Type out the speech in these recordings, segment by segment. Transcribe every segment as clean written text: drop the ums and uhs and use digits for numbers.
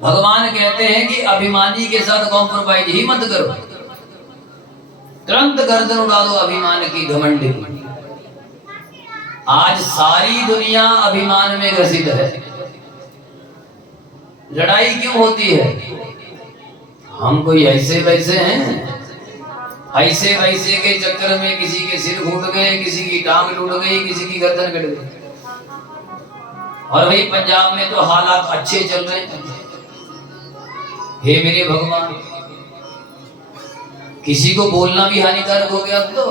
भगवान कहते हैं कि अभिमानी के साथ कॉम्प्रोमाइज ही मत करो, तुरंत गर्दन उड़ा दो अभिमान की, घमंड की। आज सारी दुनिया अभिमान में ग्रसित है। लड़ाई क्यों होती है? हम कोई ऐसे वैसे हैं? ऐसे वैसे के चक्कर में किसी के सिर फूट गए, किसी की टांग टूट गई, किसी की गर्दन कट गई। और वही पंजाब में तो हालात अच्छे चल रहे हैं। हे मेरे भगवान, किसी को बोलना भी हानिकारक हो गया। अब तो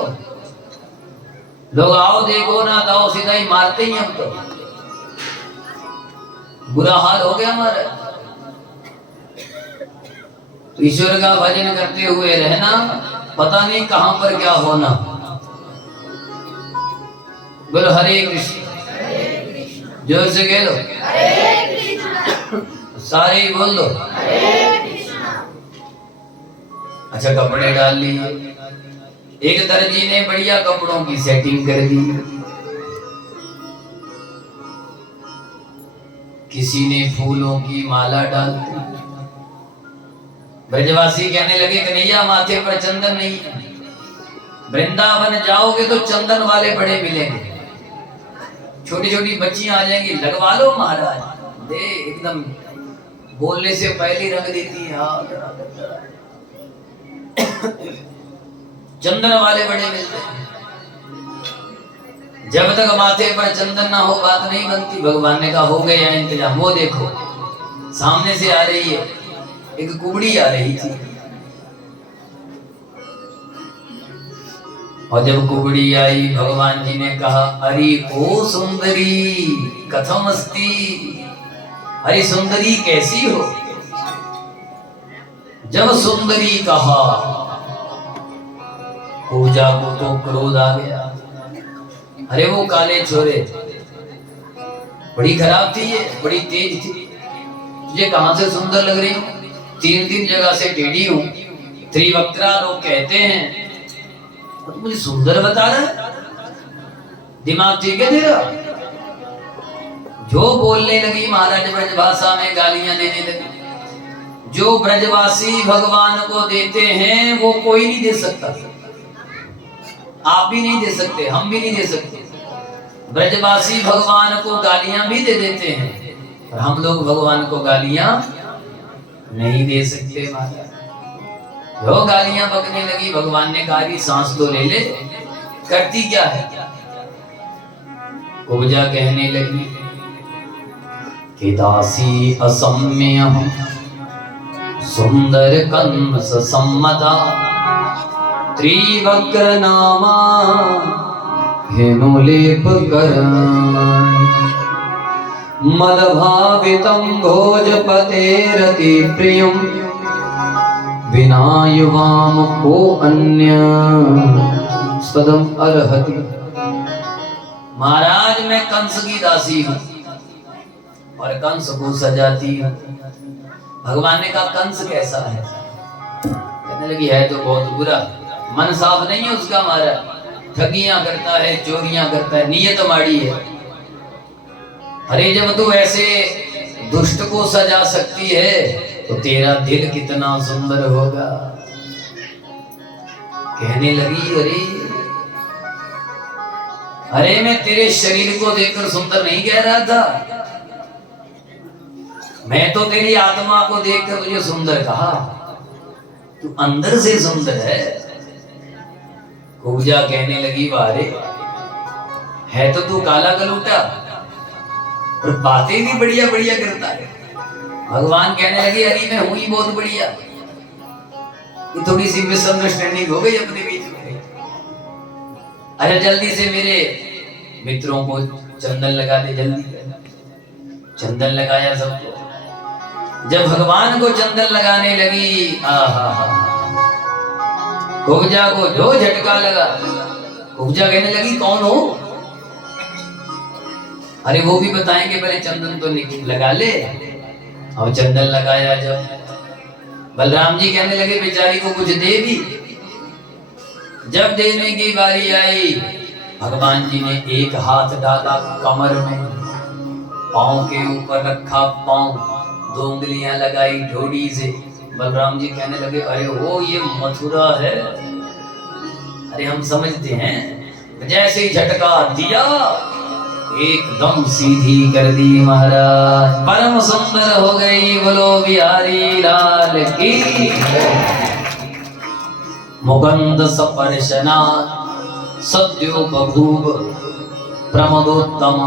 लोग आओ देखो ना दाओ सीधा ही मारते ही। अब तो बुरा हाल हो गया हमारा। तो ईश्वर का भजन करते हुए रहना, पता नहीं कहां पर क्या होना। बोलो हरे कृष्ण, जोर से कह लो सारे ही बोल दो। अच्छा, कपड़े डाल लिए, एक दर्जी ने बढ़िया कपड़ों की सेटिंग कर दी, किसी ने फूलों की माला डाल दी। ब्रजवासी कहने लगे कन्हैया माथे पर चंदन नहीं है, वृंदावन जाओगे तो चंदन वाले बड़े मिलेंगे। छोटी छोटी बच्चियां आ जाएंगी, लगवा लो महाराज। दे एकदम बोलने से पहले रंग देती है। चंदन वाले बड़े मिलते हैं। जब तक माथे पर चंदन ना हो बात नहीं बनती। भगवान ने कहा हो गया इंतजाम। वो देखो सामने से आ रही है, एक कुबड़ी आ रही थी। और जब कुबड़ी आई, भगवान जी ने कहा अरे ओ सुंदरी कथम अस्ति, अरे सुंदरी कैसी हो। जब सुंदरी कहा, पूजा को तो क्रोध आ गया। अरे वो काले छोरे, बड़ी खराब थी ये, बड़ी तेज थी। तुझे कहां से सुंदर लग रही हूं? तीन तीन जगह से टेढ़ी हूं, त्रिवक्त्रा लोग कहते हैं। तो मुझे सुंदर बता रहा है? दिमाग ठीक है तेरा? जो बोलने लगी महाराज ब्रज भाषा में, गालियां देने लगी। जो ब्रजवासी भगवान को देते हैं वो कोई नहीं दे सकता। आप भी नहीं दे सकते, हम भी नहीं दे सकते। ब्रजवासी भगवान को गालियां भी दे देते हैं, और हम लोग भगवान को गालियां नहीं दे सकते। महाराज जो गालियां बकने लगी, भगवान ने कहा सांस तो ले ले। करती क्या है? कुब्जा कहने लगी कि दासी असम्य सुंदर कंस सम्मता, त्रिवक्र नामा हेनुलेप करम, मदभावितं भोजपतेरति प्रियं, बिना युवाम को अन्य सदम अर्हति। महाराज मैं कंस की दासी हूं और कंस को सजाती हूं। भगवान ने कहा कंस कैसा है? कहने लगी है तो बहुत बुरा, मन साफ नहीं है उसका। महाराज ठगियां करता है, चोरियां करता है, नीयत माड़ी है। अरे जब तू ऐसे दुष्ट को सजा सकती है तो तेरा दिल कितना सुंदर होगा। कहने लगी अरे मैं तेरे शरीर को देखकर सुंदर नहीं कह रहा था, मैं तो तेरी आत्मा को देखकर तुझे सुंदर कहा। तू अंदर से सुंदर है। पूजा कहने लगी वारे है तो तू काला कलूटा और बातें भी बढ़िया बढ़िया करता है। भगवान कहने लगे अरे मैं हूं ही बहुत बढ़िया। ये थोड़ी सी मिसअंडरस्टैंडिंग हो गई अपने बीच में। अरे जल्दी से मेरे मित्रों को चंदन लगा दे। जल्दी चंदन लगाया सबको। जब भगवान को चंदन लगाने लगी, कुब्जा को जो झटका लगा। कुब्जा कहने लगी कौन हो? अरे वो भी बताएंगे, पहले चंदन तो लगा ले। और चंदन लगाया। जब बलराम जी कहने लगे बेचारी को कुछ दे दी। जब देने की बारी आई, भगवान जी ने एक हाथ डाला कमर में, पांव के ऊपर रखा पांव, 2 उंगलियां लगाई ठोड़ी से। बलराम जी कहने लगे अरे वो ये मथुरा है, अरे हम समझते हैं। जैसे ही झटका दिया एकदम सीधी कर दी महाराज, परम सुंदर हो गई। बोलो बिहारी लाल की। मुकुंद सपर्शना सद्यो बभूव प्रमदोत्तम।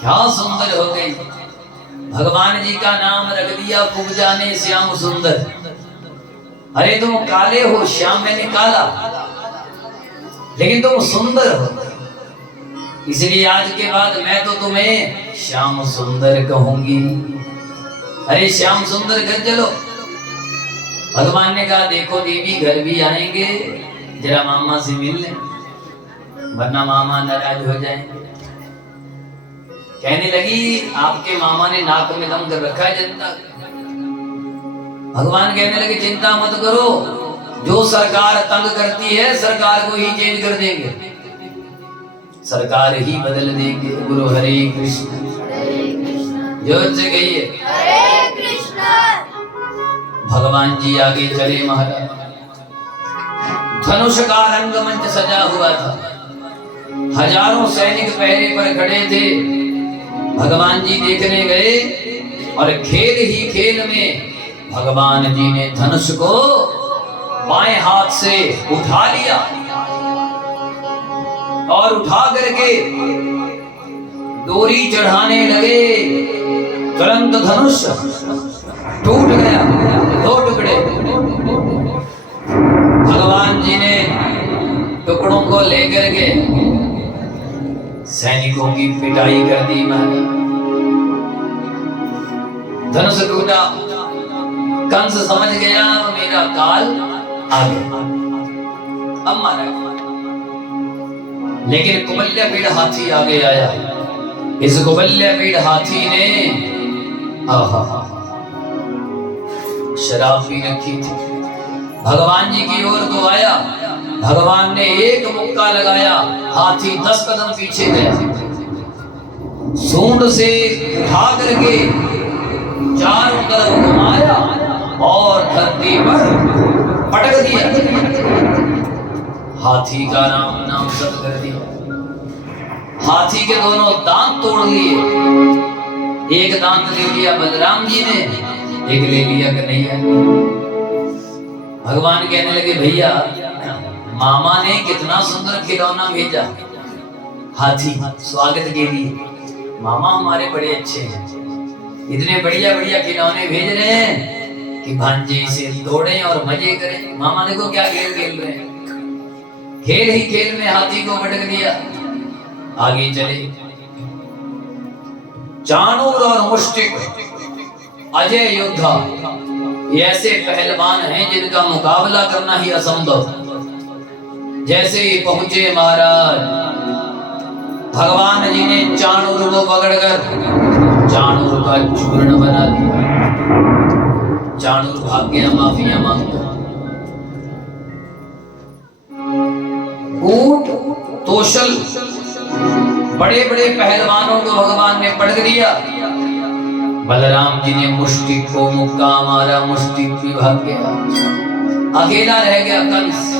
क्या सुंदर हो गई। भगवान जी का नाम रख दिया कुब्जा ने श्याम सुंदर। अरे तुम काले हो, श्याम मैंने काला, लेकिन तुम सुंदर हो, इसलिए आज के बाद मैं तो तुम्हें श्याम सुंदर कहूंगी। अरे श्याम सुंदर घर चलो। भगवान ने कहा देखो देवी घर भी आएंगे, जरा मामा से मिल ले, वरना मामा नाराज हो जाएंगे। कहने लगी आपके मामा ने नाक में दम कर रखा है जनता। भगवान कहने लगे चिंता मत करो, जो सरकार तंग करती है सरकार को ही चेंज कर देंगे, सरकार ही बदल देंगे। गुरु हरे कृष्ण, जोर से कहिए हरे कृष्ण। भगवान जी आगे चले महाराज। धनुष का रंगमंच सजा हुआ था, हजारों सैनिक पहरे पर खड़े थे। भगवान जी देखने गए और खेल ही खेल में भगवान जी ने धनुष को बाएं हाथ से उठा लिया और उठा करके डोरी चढ़ाने लगे। तुरंत धनुष टूट गया, 2 टुकड़े। भगवान जी ने टुकड़ों को लेकर के सैनिकों की पिटाई कर दी महाराज। धनुष टूटा, कंस समझ गया मेरा काल आ गया, अब मारा। लेकिन कुबल्यपीड़ हाथी आगे आया। इस कुबल्यपीड़ हाथी ने शराब पी रखी थी। भगवान जी की ओर को आया, भगवान ने एक मुक्का लगाया, हाथी 10 कदम पीछे गया। सूंड से उठा करके चारों तरफ घुमाया और धरती पर पटक दिया। हाथी का नाम सब कर दिया। हाथी के दोनों दांत तोड़ लिए। एक दांत ले लिया बलराम जी ने, एक ले लिया कन्हैया। भगवान कहने लगे भैया मामा ने कितना सुंदर खिलौना भेजा हाथी स्वागत के लिए। मामा हमारे बड़े अच्छे हैं, इतने बढ़िया बढ़िया खिलौने भेज रहे हैं कि भांजे इसे दौड़े और मजे करें। मामा देखो क्या खेल खेल रहे हैं। खेल ही खेल में हाथी को पटक दिया। आगे चले। चाणूर और मुष्टिक अजय योद्धा, ये ऐसे पहलवान हैं जिनका मुकाबला करना ही असंभव। जैसे ही पहुंचे महाराज, भगवान जी ने चाणूर को पकड़कर चाणूर का चूर्ण बना दिया। चाणूर भाग गया माफिया मांगता। ऊंट तोशल बड़े बड़े पहलवानों को भगवान ने पटक दिया। बलराम जी ने मुष्टिक को मुक्का मारा, मुष्टिक भी भाग गया। अकेला रह गया कंस।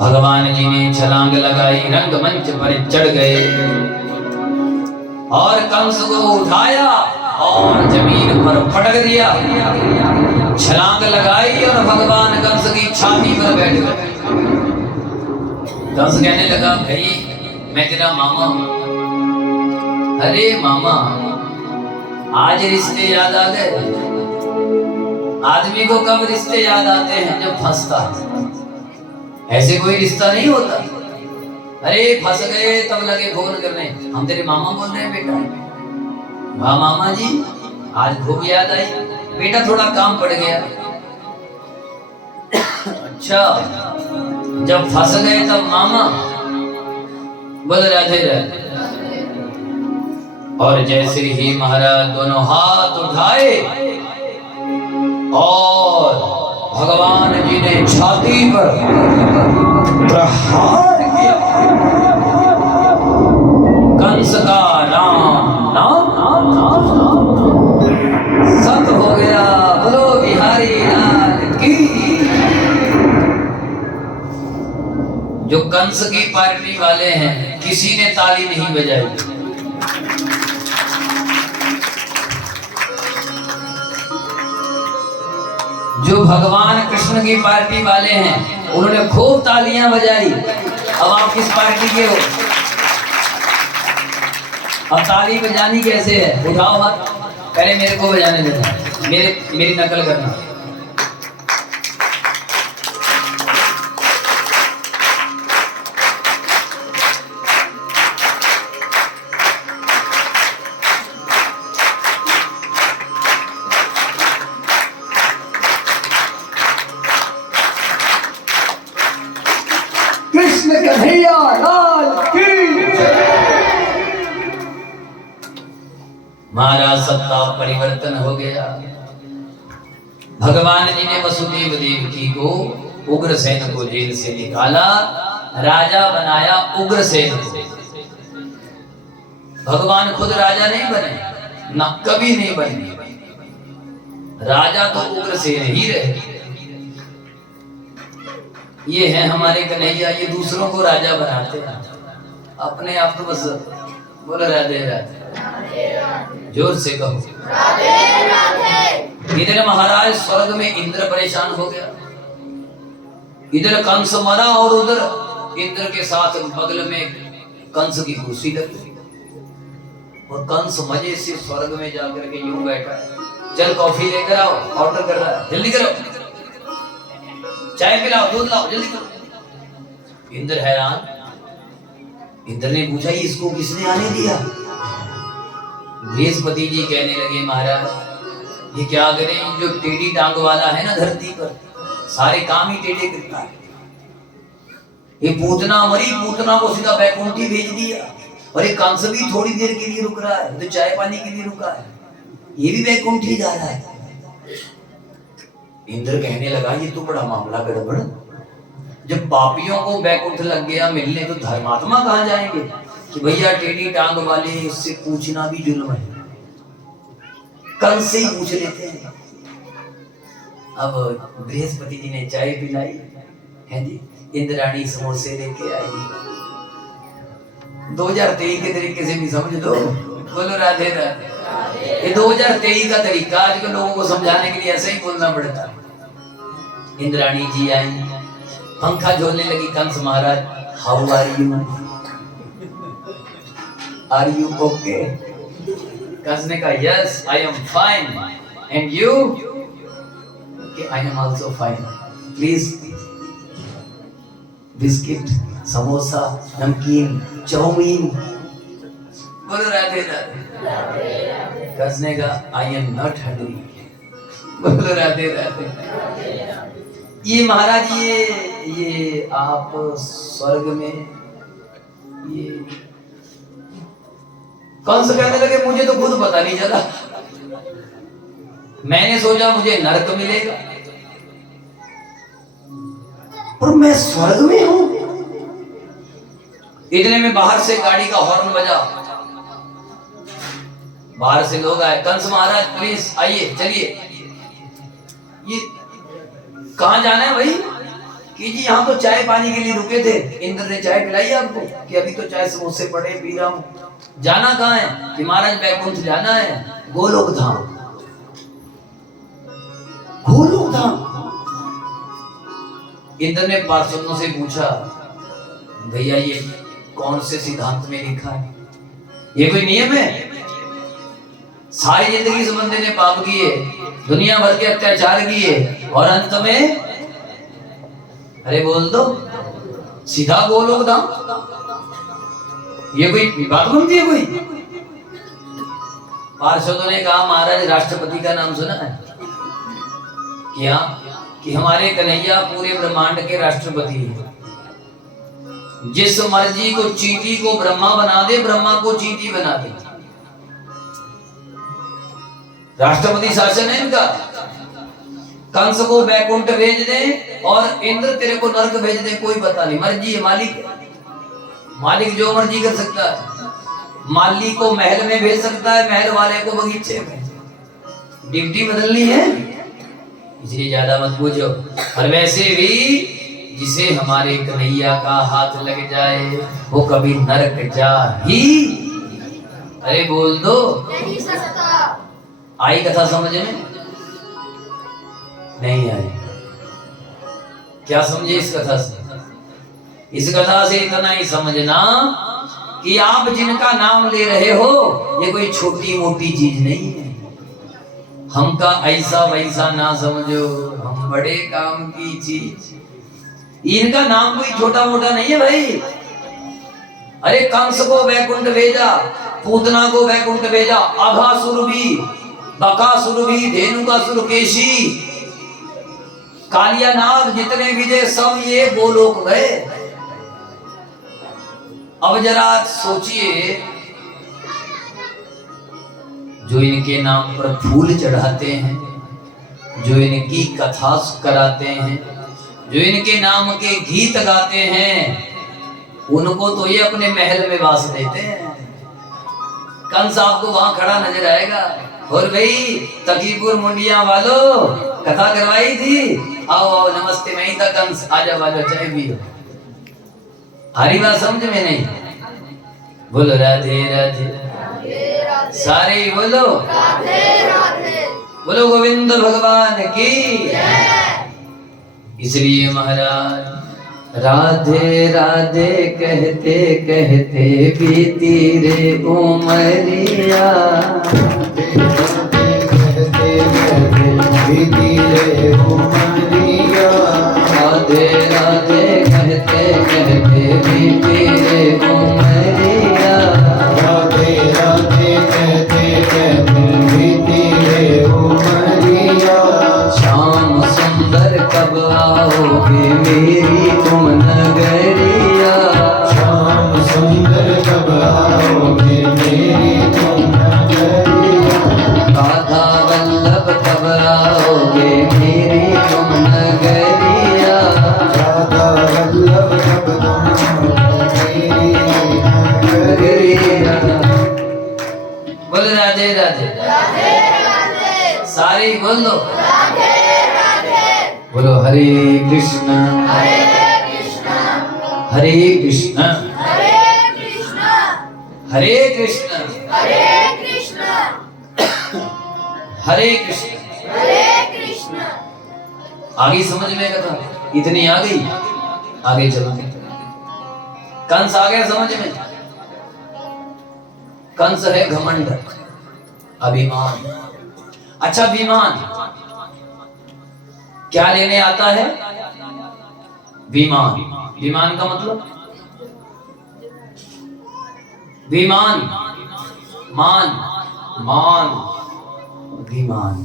भगवान जी ने छलांग लगाई, रंगमंच पर चढ़ गए और कंस को उठाया और जमीन पर पटक दिया। छलांग लगाई और भगवान कंस की छाती पर बैठ गए। कंस कहने लगा भाई मैं तेरा मामा हूं। अरे मामा आज रिश्ते याद आ गए। आदमी को कब रिश्ते याद आते हैं? जब फंसता है। ऐसे कोई रिश्ता नहीं होता। अरे फंस गए तब लगे फोन करने, हम तेरे मामा बोल रहे हैं बेटा। वाह मामा जी आज खूब याद आई, बेटा थोड़ा काम पड़ गया। अच्छा जब फंस गए तब मामा बोल राधे राधे। और जैसे ही महाराज दोनों हाथ उठाए और भगवान जी ने छाती पर प्रहार किया, कंस का नाम नाम नाम नाम नाम कंस की पार्टी वाले हैं, किसी ने ताली नहीं बजाई। जो भगवान कृष्ण की पार्टी वाले हैं उन्होंने खूब तालियां बजाई। अब आप किस पार्टी के हो? अब ताली बजानी कैसे है? उठाओ हाथ, पहले मेरे को बजाने देना, मेरी नकल करना। कृष्ण कन्हैया लाल की महाराज सत्ता परिवर्तन हो गया। भगवान जी ने वसुदेव देवकी को उग्रसेन को जेल से निकाला, राजा बनाया उग्रसेन को। भगवान खुद राजा नहीं बने, ना कभी नहीं बने, राजा तो उग्रसेन ही रहे। ये है हमारे कन्हैया, ये दूसरों को राजा बनाते हैं, अपने आप तो बस बोलो राधे राधे, जोर से कहो राधे राधे। इधर महाराज स्वर्ग में इंद्र परेशान हो गया, इधर कंस मरा और उधर इंद्र के साथ बगल में कंस की कुर्सी लगी। और कंस मजे से स्वर्ग में जाकर के यूं बैठा है, चल कॉफी लेकर आओ, ऑर्डर कर रहा है, जल्दी करो, चाय पिलाओ, दूध लाओ, जल्दी करो। इंद्र हैरान, इंद्र ने पूछा इसको किसने आने दिया? बृहस्पति जी कहने लगे महाराज ये क्या करें, जो टेढ़ी टांग वाला है ना धरती पर, सारे काम ही टेढ़े करता है। ये पूतना मरी, पूतना को सीधा बैकुंठी भेज दिया, और ये कंस भी थोड़ी देर के लिए रुक रहा है, तो चाय पानी के लिए रुका है, ये भी बैकुंठी जा रहा है। इंद्र कहने लगा ये तो बड़ा मामला गड़बड़, जब पापियों को बैकुंठ लग गया मिलने, तो धर्मात्मा कहां जाएंगे कि भैया टेढ़ी टांग वाले, इससे पूछना भी जुल्म है, कंस से ही पूछ लेते हैं। अब बृहस्पति जी ने चाय पिलाई है जी, इंद्राणी समोसे लेके आई। 2023 के तरीके से भी समझ लो, बोलो राधे राधे। ये 2023 का तरीका, आजकल लोगों को समझाने के लिए ऐसे ही बोलना पड़ता है। इंद्राणी जी आई, पंखा झोलने लगी। Kans Maharaj how are you, are you okay? Kans ने कहा yes I am fine, and you? Okay I am also fine, please biscuit, samosa, namkeen, chowmein, बोलो राधे राधे। कंस ने कहा आई एम नॉट हंग्री, बोलो राधे राधे। ये महाराज ये आप स्वर्ग में, ये कंस कहने लगे मुझे तो खुद पता नहीं चला, मैंने सोचा मुझे नरक मिलेगा, पर मैं स्वर्ग में हूं। इतने में बाहर से गाड़ी का हॉर्न बजा, बाहर से लोग आए। कंस महाराज प्लीज आइए, चलिए। ये कहां जाना है भाई? कि जी यहाँ तो चाय पानी के लिए रुके थे, इंद्र ने चाय पिलाई आपको कि अभी तो चाय समोसे पड़े पी रहा हूं। जाना कहां है? कि महाराज बैकुंठ जाना है, गोलोक धाम। गोलोक धाम। इंद्र ने पार्षदों से पूछा भैया ये कौन से सिद्धांत में लिखा है, ये कोई नियम है? सारी जिंदगी इस बंदे ने पाप किए, दुनिया भर के अत्याचार किए, और अंत में अरे बोल दो सीधा गोलोक धाम। ये कोई बात बनती है? कोई पार्षदों ने कहा महाराज राष्ट्रपति का नाम सुना है क्या? कि हमारे कन्हैया पूरे ब्रह्मांड के राष्ट्रपति हैं, जिस मर्जी को चींटी को ब्रह्मा बना दे, ब्रह्मा को चींटी बना दे, राष्ट्रपति शासन है इनका। कंस को बैकुंठ भेज दे और इंद्र तेरे को नरक भेज दे, कोई पता नहीं, मर्जी है, मालिक मालिक जो मर्जी कर सकता है। माली को महल में भेज सकता है, महल वाले को बगीचे में। ड्यूटी बदलनी है, इसलिए ज्यादा मत पूछो। और वैसे भी जिसे हमारे कन्हैया का हाथ लग जाए वो कभी नरक जा ही, अरे बोल दो, नहीं सकता। आई कथा समझ में? नहीं आई। क्या समझे इस कथा से? इस कथा से इतना ही समझना कि आप जिनका नाम ले रहे हो ये कोई छोटी मोटी चीज नहीं है। हमका ऐसा वैसा ना समझो, हम बड़े काम की चीज। इनका नाम कोई छोटा मोटा नहीं है भाई। अरे कंस को वैकुंठ भेजा, पूतना को वैकुंठ भेजा, अघासुर भी, बकासुर भी, धेनुकासुर केशी, कालिया नाग, जितने विजय सब ये गोलोक गए। अब जरा सोचिए, जो इनके नाम पर फूल चढ़ाते हैं, जो इनकी कथा कराते हैं, जो इनके नाम के गीत गाते हैं, उनको तो ये अपने महल में वास देते हैं। कंस आपको वहां खड़ा नजर आएगा। और भाई तकीपुर मुंडिया वालों कथा करवाई थी, आओ आओ नमस्ते, मैं ही था कंस, आजा वालो चाय पियो। हरी बात समझ में नहीं? बोलो राधे राधे, सारे बोलो राधे राधे, बोलो गोविंद भगवान की। इसलिए महाराज राधे राधे कहते कहते बीती रे उमरिया, कहते कहते बीती रे उमरिया, राधे राधे कहते कहते बीती रे उमरिया, राधे राधे कहते कहते बीती रे उमरिया। श्याम सुंदर कब आओगे मेरी तुम नगरिया, श्याम सुंदर कब आओगे मेरी तुम नगरिया, राधा वल्लभ कब आओगे मेरी तुम नगरिया, राधा वल्लभ कब आओगे मेरी नगरिया। बोल राधे राधे, राधे राधे, सारे ही बोल दो राधे राधे, बोलो हरे कृष्ण हरे कृष्ण, हरे कृष्ण हरे कृष्ण, हरे कृष्ण हरे कृष्ण, हरे कृष्ण। हरे कृष्ण। आगे समझ में कथा इतनी आ गई, आगे चलो। कंस आ गया समझ में? कंस है घमंड, अभिमान। अच्छा विमान क्या लेने आता है? विमान। विमान का मतलब विमान, मान, मान, विमान,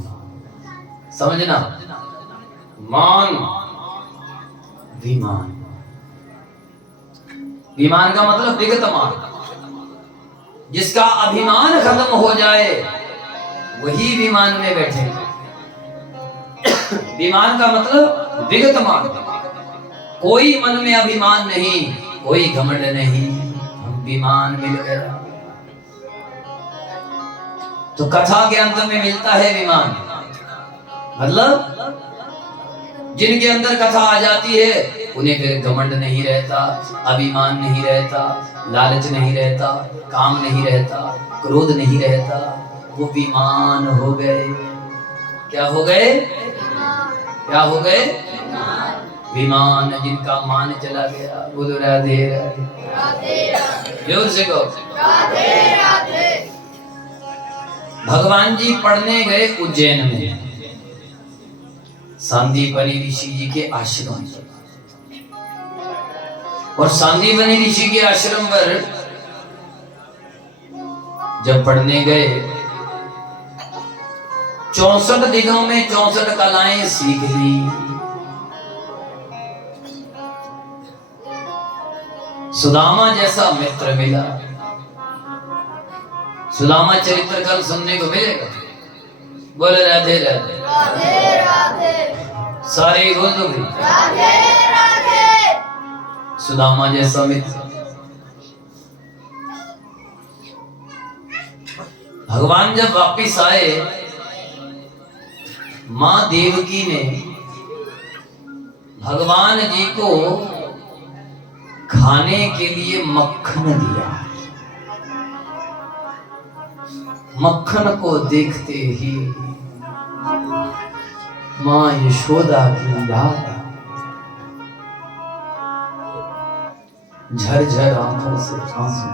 समझना, मान, विमान। विमान का मतलब विगत मान। जिसका अभिमान खत्म हो जाए वही विमान में बैठे। विमान का मतलब विगत मान। कोई मन में अभिमान नहीं, कोई घमंड नहीं, हम विमान मिल गया। तो कथा के अंत में मिलता है विमान। मतलब जिनके अंदर कथा आ जाती है उन्हें फिर घमंड नहीं रहता, अभिमान नहीं रहता, लालच नहीं रहता, काम नहीं रहता, क्रोध नहीं रहता, वो विमान हो गए। क्या हो गए? क्या हो गए? विमान। जिनका मान चला गया। बोलो राधे राधे, राधे राधे, जोर से कहो राधे राधे। भगवान जी पढ़ने गए उज्जैन में, सांदीपनि ऋषि जी के आश्रम में। और सांदीपनि ऋषि के आश्रम पर जब पढ़ने गए 64 दिनों में 64 कलाएं सीख ली। सुदामा जैसा मित्र मिला। सुदामा चरित्र कल सुनने को मिलेगा। बोले राधे राधे, राधे राधे, सारे बोल दो भी। राधे राधे। सुदामा जैसा मित्र। भगवान जब वापिस आए, मां देवकी ने भगवान जी को खाने के लिए मक्खन दिया। मक्खन को देखते ही मां यशोदा की याद झरझर आंखों से आंसू।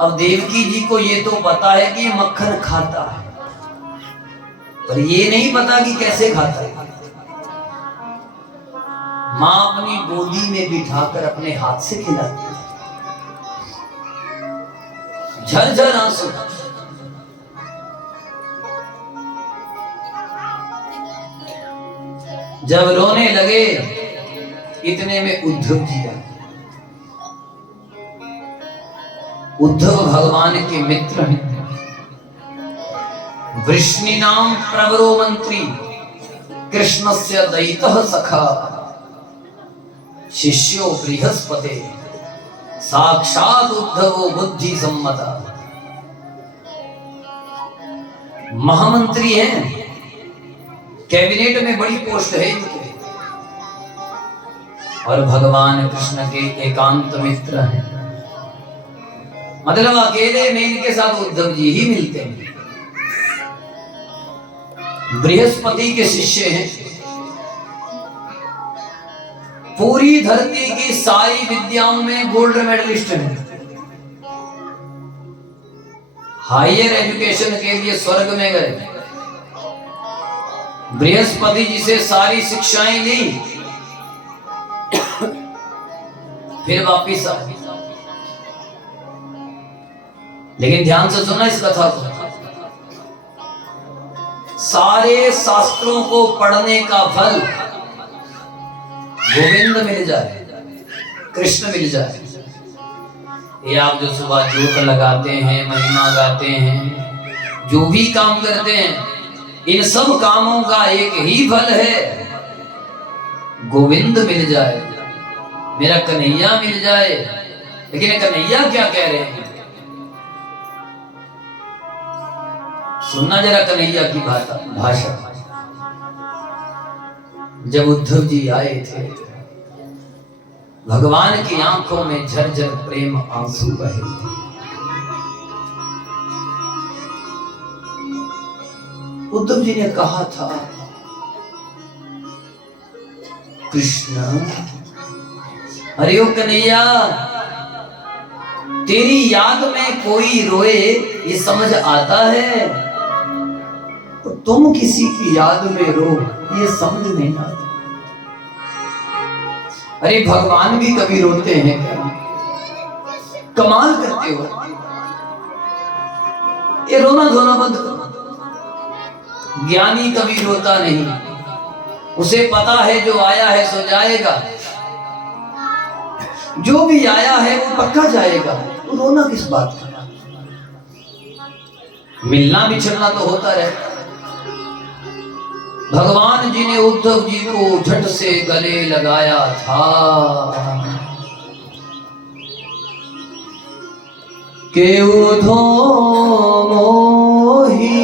अब देवकी जी को ये तो पता है कि मक्खन खाता है, पर ये नहीं पता कि कैसे खाता है। मां अपनी गोदी में बिठाकर अपने हाथ से खिलाती है। झरझर आंसू। जब रोने लगे इतने में उद्धव जी आए। उद्धव भगवान के मित्र हैं, वृष्णि नाम प्रवरो मंत्री, कृष्णस्य दैतः सखा, शिष्यो बृहस्पते, साक्षात उद्धवो बुद्धि सम्मता। महामंत्री हैं, कैबिनेट में बड़ी पोस्ट है इनके, और भगवान कृष्ण के एकांत मित्र हैं। मतलब अकेले में इनके साथ उद्धव जी ही मिलते हैं। बृहस्पति के शिष्य हैं, पूरी धरती की सारी विद्याओं में गोल्ड मेडलिस्ट हैं। हायर एजुकेशन के लिए स्वर्ग में गए, बृहस्पति जी से सारी शिक्षाएं ली, फिर वापिस आए। लेकिन ध्यान से सुनना इस कथा को। सारे शास्त्रों को पढ़ने का फल गोविंद मिल जाए, कृष्ण मिल जाए। ये आप जो सुबह ज्योत लगाते हैं, महिमा गाते हैं, जो भी काम करते हैं, इन सब कामों का एक ही फल है, गोविंद मिल जाए, मेरा कन्हैया मिल जाए। लेकिन कन्हैया क्या कह रहे हैं, सुनना जरा कन्हैया की भाषा। जब उद्धव जी आए थे, भगवान की आंखों में झरझर प्रेम आंसू बहे थे। उद्धव जी ने कहा था, कृष्ण, अरे ओ कन्हैया, तेरी याद में कोई रोए ये समझ आता है, तो तुम किसी की याद में रो ये समझ नहीं आता। अरे भगवान भी कभी रोते हैं क्या? कमाल करते हो, ये रोना धोना बंद करो। ज्ञानी कभी रोता नहीं, उसे पता है जो आया है सो जाएगा, जो भी आया है वो पक्का जाएगा, तो रोना किस बात का? मिलना बिछड़ना तो होता रहता। भगवान जी ने उद्धव जी को झट से गले लगाया था के उधो मोही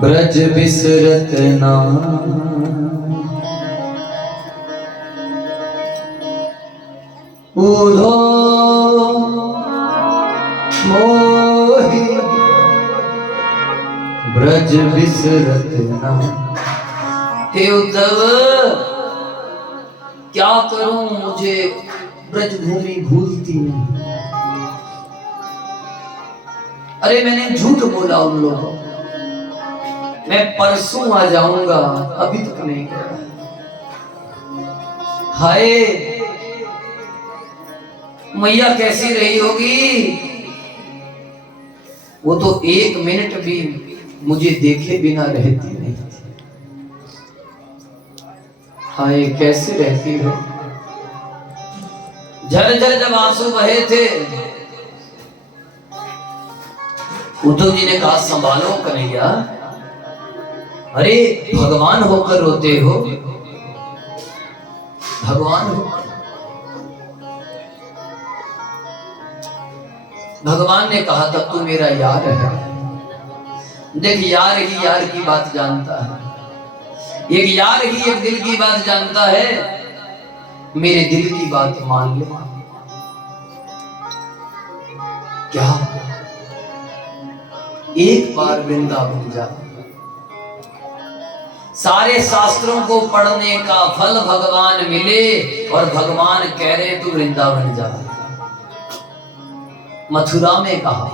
ब्रज बिसरत ना, उधो मोही ब्रज बिसरत ना। हे उद्धव, क्या करूं, मुझे ब्रज भूमि भूलती नहीं। अरे मैंने झूठ बोला उन लोगों, मैं परसों आ जाऊंगा, अभी तक नहीं गया। हाय मैया कैसी रही होगी, वो तो एक मिनट भी मुझे देखे बिना रहती नहीं थी। हाय कैसे रहती हो। झरझर जब आंसू बहे थे, उद्धव जी ने कहा, संभालो कन्हैया, अरे भगवान होकर रोते हो, भगवान हो। भगवान ने कहा था, तू मेरा यार है, देख यार ही यार की बात जानता है, एक यार ही एक दिल की बात जानता है। मेरे दिल की बात मान ले। क्या एक बार वृंदावन जा, सारे शास्त्रों को पढ़ने का फल भगवान मिले और भगवान कह रहे तू वृंदावन जा। मथुरा में कहा,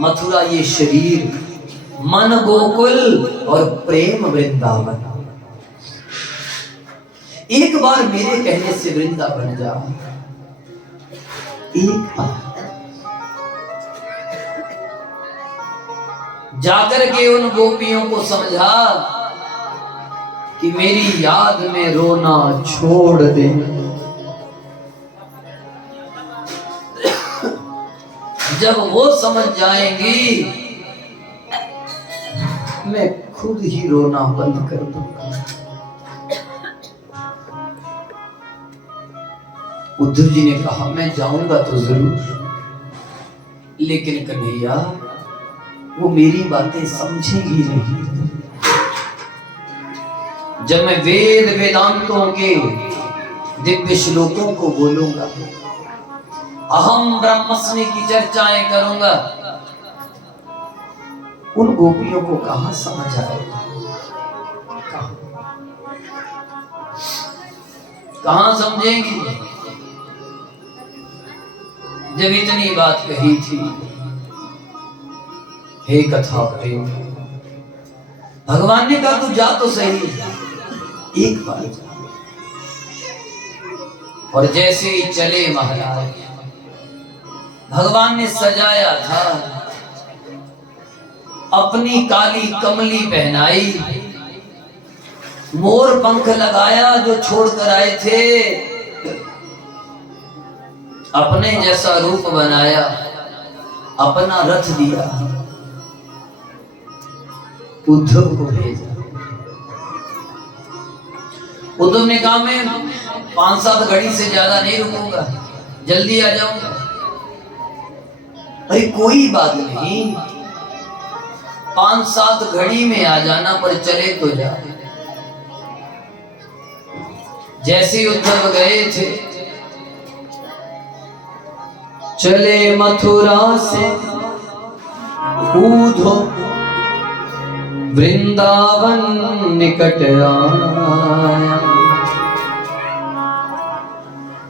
मथुरा ये शरीर, मन गोकुल और प्रेम वृंदावन। एक बार मेरे कहने से वृंदावन जा, एक बार जाकर के उन गोपियों को समझा कि मेरी याद में रोना छोड़ दे। जब वो समझ जाएंगी मैं खुद ही रोना बंद कर दूंगा। उद्धव जी ने कहा मैं जाऊंगा तो जरूर, लेकिन कन्हैया वो मेरी बातें समझेगी नहीं। जब मैं वेद वेदांतों के दिव्य श्लोकों को बोलूंगा, अहम ब्रह्मस्मि की चर्चाएं करूंगा, उन गोपियों को कहां समझ आएगा, कहां समझेंगी। जब इतनी बात कही थी, हे कथा प्रेम, भगवान ने कहा तू जा तो सही, एक बार जा। और जैसे ही चले महाराज, भगवान ने सजाया था, अपनी काली कमली पहनाई, मोर पंख लगाया जो छोड़कर आए थे, अपने जैसा रूप बनाया, अपना रथ दिया, उद्धव को भेजा। उद्धव ने कहा मैं 5-7 घड़ी से ज्यादा नहीं रुकूंगा, जल्दी आ जाऊंगा। अरे कोई बात नहीं, 5-7 घड़ी में आ जाना, पर चले तो जा। जैसे उद्धव गए थे, चले मथुरा से कूदो वृंदावन निकट आया,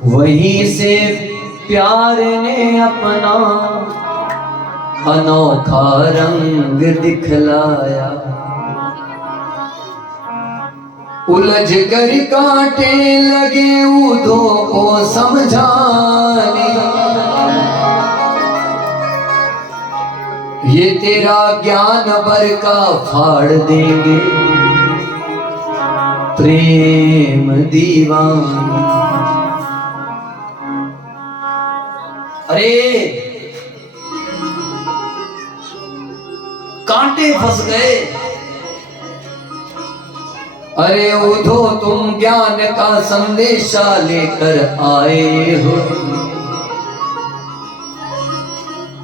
वहीं से प्यार ने अपना अनोखा रंग दिखलाया। उलझ कर कांटे लगे उधो को समझाने, ये तेरा ज्ञान भर का फाड़ देंगे प्रेम दीवाना। अरे कांटे फंस गए। अरे उधो तुम ज्ञान का संदेशा लेकर आए हो,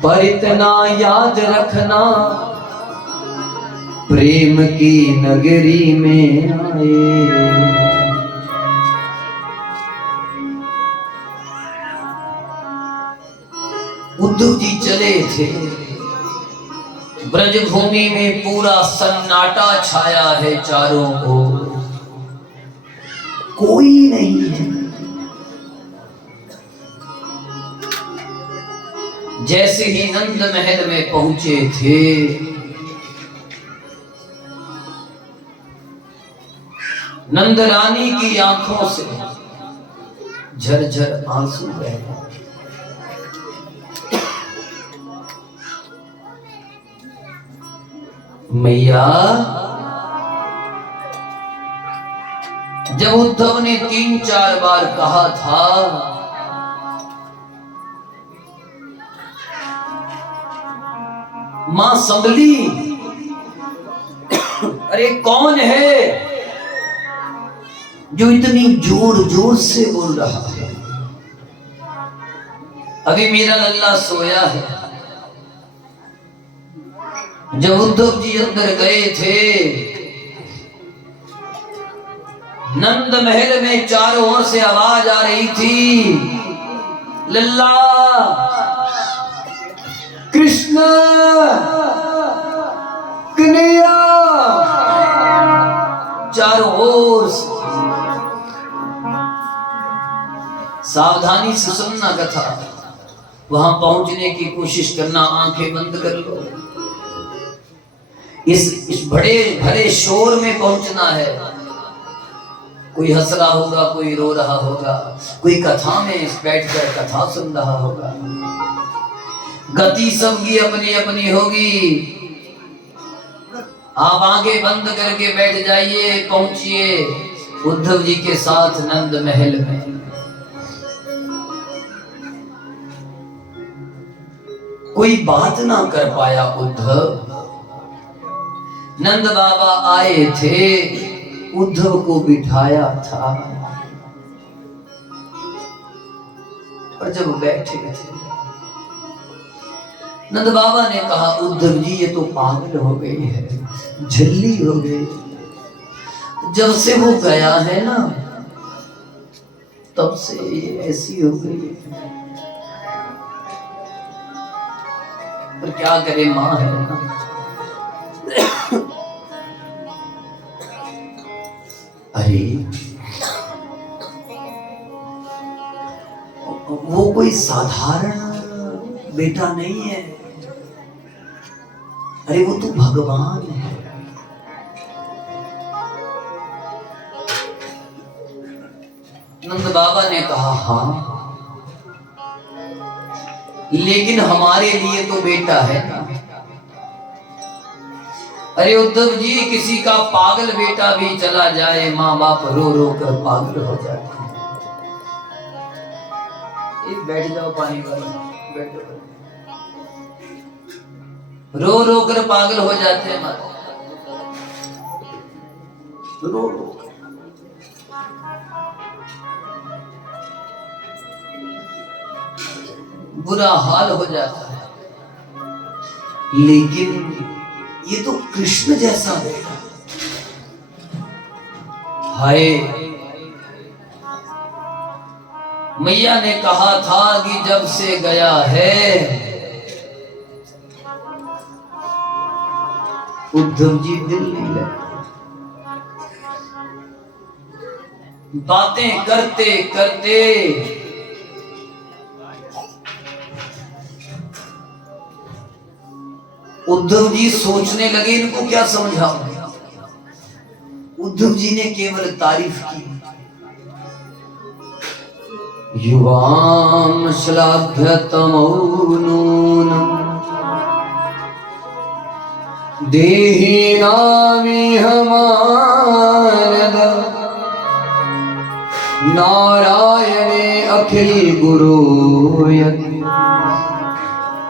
पर इतना याद रखना प्रेम की नगरी में आए। उद्धव जी चले थे, ब्रजभूमि में पूरा सन्नाटा छाया है, चारों ओर कोई नहीं है। जैसे ही नंद महल में पहुंचे थे, नंद रानी की आंखों से झरझर आंसू बह गए। मैया, जब उद्धव ने 3-4 बार कहा था मां संभली, अरे कौन है जो इतनी जोर जोर से बोल रहा है? अभी मेरा लल्ला सोया है, जब उद्धव जी अंदर गए थे, नंद महल में चारों ओर से आवाज आ रही थी, लल्ला कृष्ण कन्हैया। चारों ओर से सावधानी से सुनना कथा, वहां पहुंचने की कोशिश करना, आंखें बंद कर लो। इस बड़े भरे शोर में पहुंचना है। कोई हंस रहा होगा, कोई रो रहा होगा, कोई कथा में बैठकर कथा सुन रहा होगा। गति सबकी अपनी अपनी होगी। आप आंखें बंद करके बैठ जाइए, पहुंचिए उद्धव जी के साथ नंद महल में। कोई बात ना कर पाया उद्धव। नंद बाबा आए थे, उद्धव को बिठाया था, और जब बैठे थे नंद बाबा ने कहा, उद्धव जी ये तो पागल हो गई है, झल्ली हो गई। जब से वो गया है ना, तब से ये ऐसी हो गई है। पर क्या करे, माँ है ना। अरे वो कोई साधारण बेटा नहीं है, अरे वो तो भगवान है। नंद बाबा ने कहा, हाँ, लेकिन हमारे लिए तो बेटा है ना। अरे उद्धव जी, किसी का पागल बेटा भी चला जाए, माँ बाप रो रो कर पागल हो जाते हैं। बैठ जाओ, पानी वाला बैठो। रो रो कर पागल हो जाते हैं माँ, रो रो। बुरा हाल हो जाता है। लेकिन ये तो कृष्ण जैसा बेटा, हाय। मैया ने कहा था कि जब से गया है उद्धव जी दिल नहीं लगता। बातें करते करते उद्धव जी सोचने लगे, इनको क्या समझाऊं। उद्धव जी ने केवल तारीफ की। युवाम श्लाघ्यतमो नूनम् देहिनामिह मानद नारायणे अखिल गुरु यत्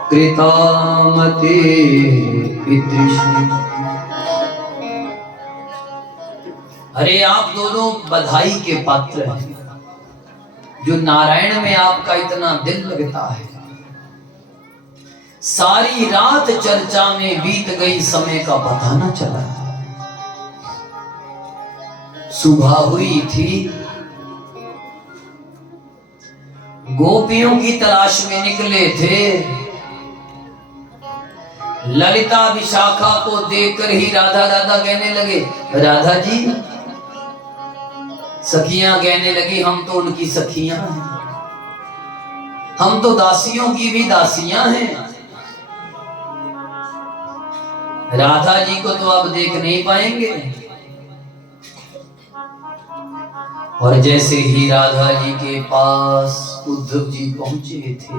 कृतामते पितृश्री। अरे आप दोनों बधाई के पात्र हैं, जो नारायण में आपका इतना दिल लगता है। सारी रात चर्चा में बीत गई, समय का पता न चला। सुबह हुई थी, गोपियों की तलाश में निकले थे। ललिता विशाखा को देखकर ही राधा राधा कहने लगे। राधा जी, सखियां कहने लगी, हम तो उनकी सखियां हैं, हम तो दासियों की भी दासियां हैं। राधा जी को तो अब देख नहीं पाएंगे। और जैसे ही राधा जी के पास उद्धव जी पहुंचे थे,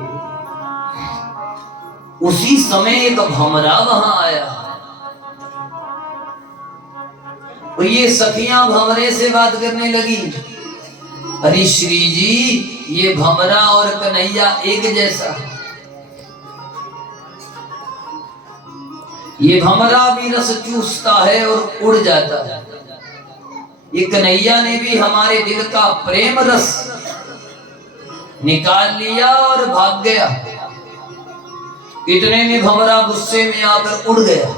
उसी समय एक भमरा वहां आया। और ये सखियां भमरे से बात करने लगी। अरे श्री जी, ये भमरा और कन्हैया एक जैसा है। ये भमरा भी रस चूसता है और उड़ जाता है, ये कन्हैया ने भी हमारे दिल का प्रेम रस निकाल लिया और भाग गया। इतने में भमरा गुस्से में आकर उड़ गया।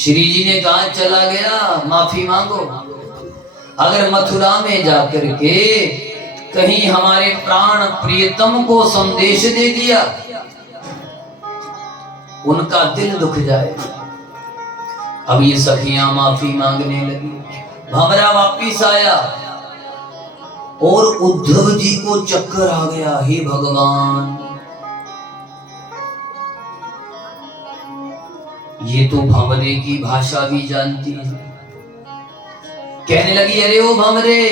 श्री जी ने कहा चला गया, माफी मांगो। अगर मथुरा में जाकर के कहीं हमारे प्राण प्रियतम को संदेश दे दिया, उनका दिल दुख जाएगा। अब ये सखियां माफी मांगने लगी। भंवरा वापिस आया और उद्धव जी को चक्कर आ गया। हे भगवान, ये तो भंवरे की भाषा भी जानती है। कहने लगी, अरे ओ भंवरे,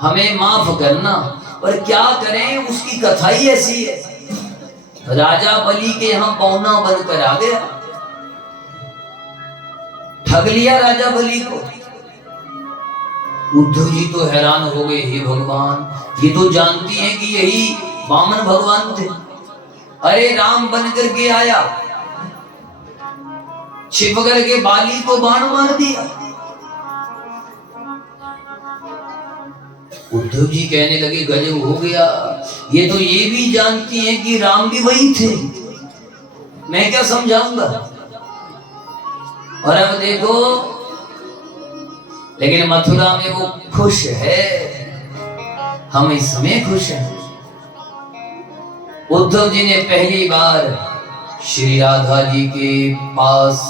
हमें माफ करना, पर क्या करें, उसकी कथा ही ऐसी है। राजा बलि के यहां पौना बनकर आ गया, ठग लिया राजा बलि को। उद्धव जी तो हैरान हो गए, हे भगवान, ये तो जानती हैं कि यही वामन भगवान थे। अरे राम बन करके आया, छिप करके बाली को बाण मार दिया। उद्धव जी कहने लगे, गजब हो गया, ये तो ये भी जानती हैं कि राम भी वही थे, मैं क्या समझाऊंगा। और अब देखो, लेकिन मथुरा में वो खुश है, हम इसमें खुश हैं। उद्धव जी ने पहली बार श्री राधा जी के पास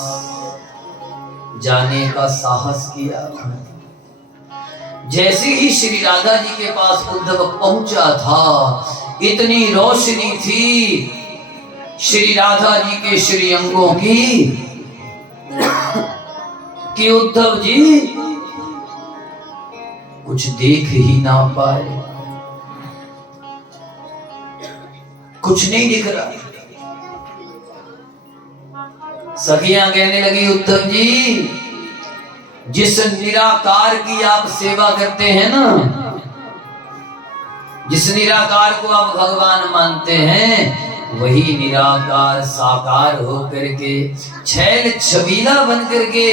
जाने का साहस किया। जैसे ही श्री राधा जी के पास उद्धव पहुंचा था, इतनी रोशनी थी श्री राधा जी के श्री अंगों की कि उद्धव जी कुछ देख ही ना पाए, कुछ नहीं दिख रहा। सखियां कहने लगी, उद्धव जी, जिस निराकार की आप सेवा करते हैं ना, जिस निराकार को आप भगवान मानते हैं, वही निराकार साकार होकर के छैल छबीला बन करके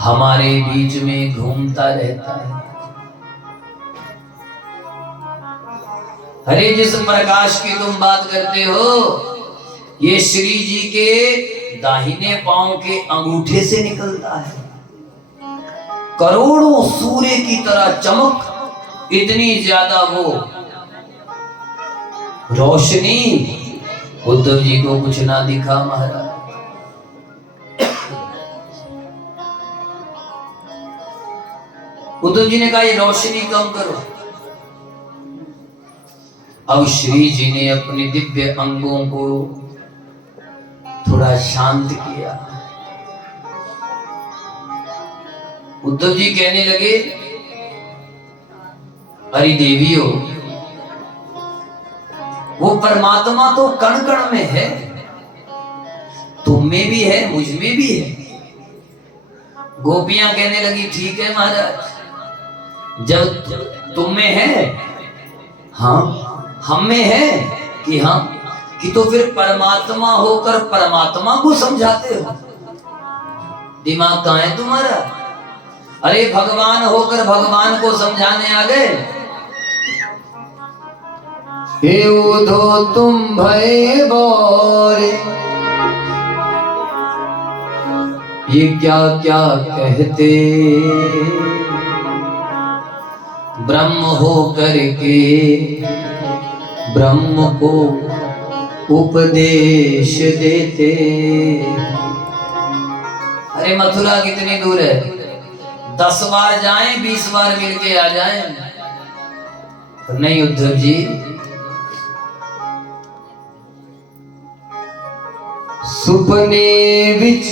हमारे बीच में घूमता रहता है। अरे जिस प्रकाश की तुम बात करते हो, ये श्री जी के दाहिने पांव के अंगूठे से निकलता है। करोड़ों सूर्य की तरह चमक, इतनी ज्यादा वो रोशनी। उद्धव जी को कुछ ना दिखा महाराज। उद्धव जी ने कहा, ये रोशनी कम करो। अब श्री जी ने अपने दिव्य अंगों को थोड़ा शांत किया। उद्धव जी कहने लगे, अरे देवियों, वो परमात्मा तो कण कण में है, तुम में भी है, मुझ में भी है। गोपियां कहने लगी, ठीक है महाराज, जब तुम में है, हाँ हम में है कि हम, कि तो फिर परमात्मा होकर परमात्मा को समझाते हो, दिमाग कहाँ है तुम्हारा? अरे भगवान होकर भगवान को समझाने आ गए। हे उधो तुम भय बोरे, ये क्या क्या कहते, ब्रह्म हो करके ब्रह्म को उपदेश देते। अरे मथुरा कितनी दूर है, 10 बार जाएं, 20 बार मिलके आ जाएं, पर नहीं उद्धव जी, सुपने विच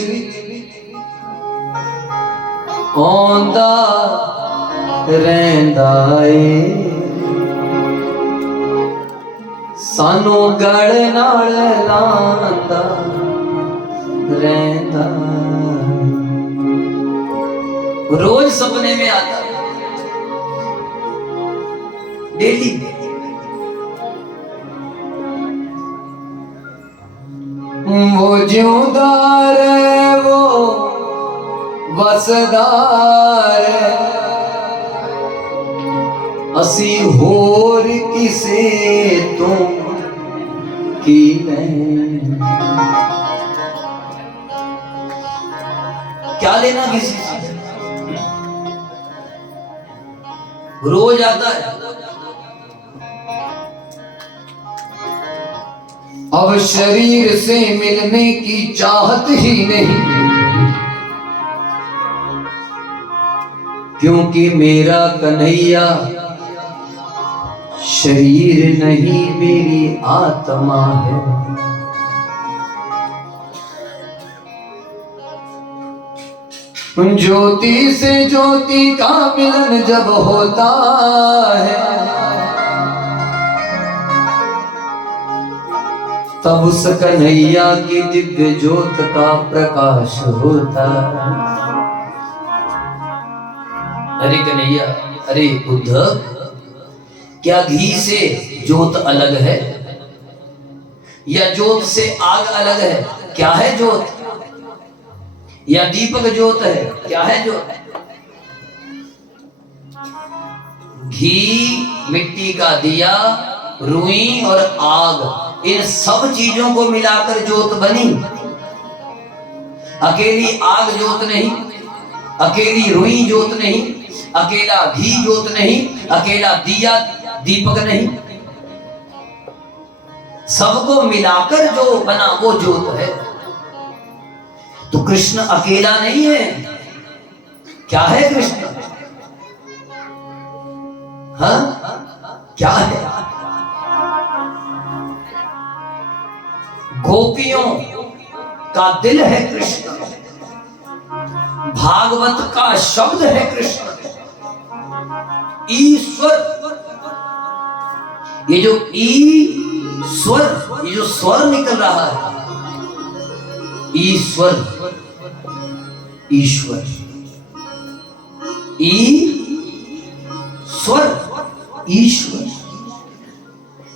आंदा रहंदा ए, सानू गड़ नाल लांदा रहंदा। रोज सपने में आता, डेली। वो ज्योंदार वो वसदार, असी होर किसे तो की नहीं। क्या लेना किसी से, रोज आता है। अब शरीर से मिलने की चाहत ही नहीं, क्योंकि मेरा कन्हैया शरीर नहीं मेरी आत्मा है। ज्योति से ज्योति का मिलन जब होता है, तब उस कन्हैया की दिव्य ज्योत का प्रकाश होता है। अरे कन्हैया, अरे उद्धव, क्या घी से ज्योत अलग है या ज्योत से आग अलग है? क्या है ज्योत? या दीपक ज्योत है? क्या है ज्योत? घी, मिट्टी का दिया, रुई और आग, इन सब चीजों को मिलाकर ज्योत बनी। अकेली आग ज्योत नहीं, अकेली रुई ज्योत नहीं, अकेला घी ज्योत नहीं, अकेला दिया दीपक नहीं, सबको मिलाकर जो बना वो ज्योत है। तो कृष्ण अकेला नहीं है। क्या है कृष्ण? हाँ, क्या है? गोपियों का दिल है कृष्ण, भागवत का शब्द है कृष्ण, ईश्वर। ये जो ईश्वर, ये जो स्वर निकल रहा है, ईश्वर, ईश्वर, ईश्वर, ईश्वर,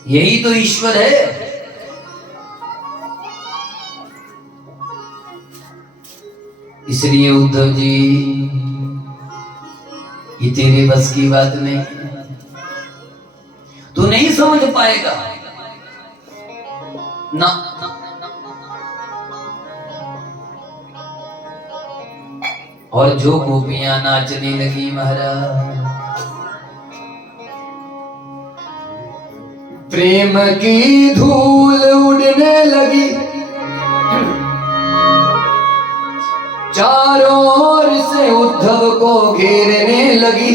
यही तो ईश्वर है। इसलिए उद्धव जी, ये तेरे बस की बात नहीं, तू नहीं समझ पाएगा ना। और जो गोपियां नाचने लगी महाराज, प्रेम की धूल उड़ने लगी, चारों ओर से उद्धव को घेरने लगी।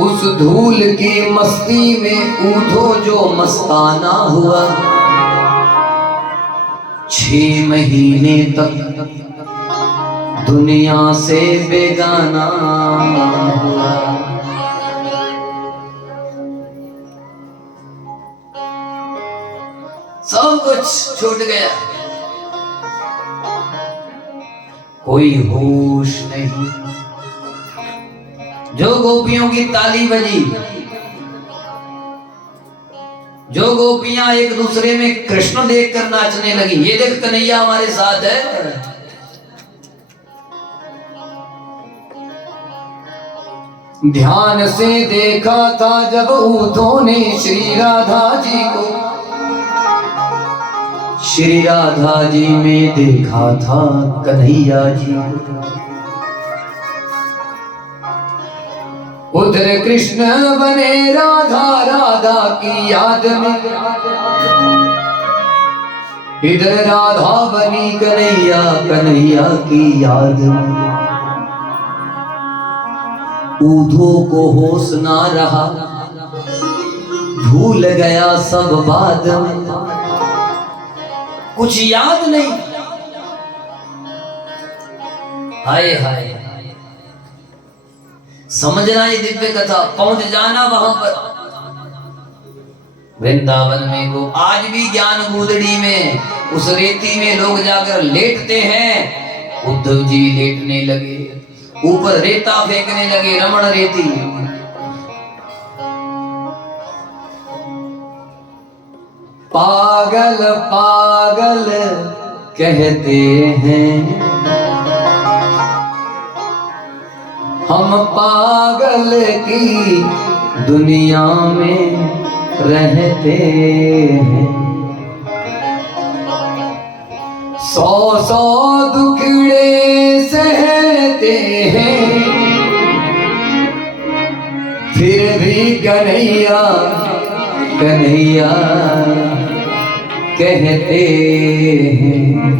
उस धूल की मस्ती में ऊधो जो मस्ताना हुआ, 6 महीने तक दुनिया से बेगाना हुआ। सब कुछ छूट गया, कोई होश नहीं। जो गोपियों की ताली बजी, जो गोपियां एक दूसरे में कृष्ण देखकर नाचने लगी, ये देख कन्हैया हमारे साथ है। ध्यान से देखा था जब ऊधों ने श्री राधा जी को, श्री राधा जी में देखा था कन्हैया जी को। उधर कृष्ण बने राधा राधा की याद में, इधर राधा बनी कन्हैया कन्हैया की याद में। ऊधो को होश ना रहा, भूल गया सब बाद में, कुछ याद नहीं। हाय हाय, समझना ये दिव्य कथा, पहुंच जाना वहां पर वृंदावन में। वो आज भी ज्ञान गूदड़ी में, उस रेती में लोग जाकर लेटते हैं। उद्धव जी लेटने लगे, ऊपर रेता फेंकने लगे, रमण रेती। पागल पागल कहते हैं हम, पागल की दुनिया में रहते हैं। 100 दुखड़े सहते हैं, फिर भी कन्हैया कन्हैया कहते हैं।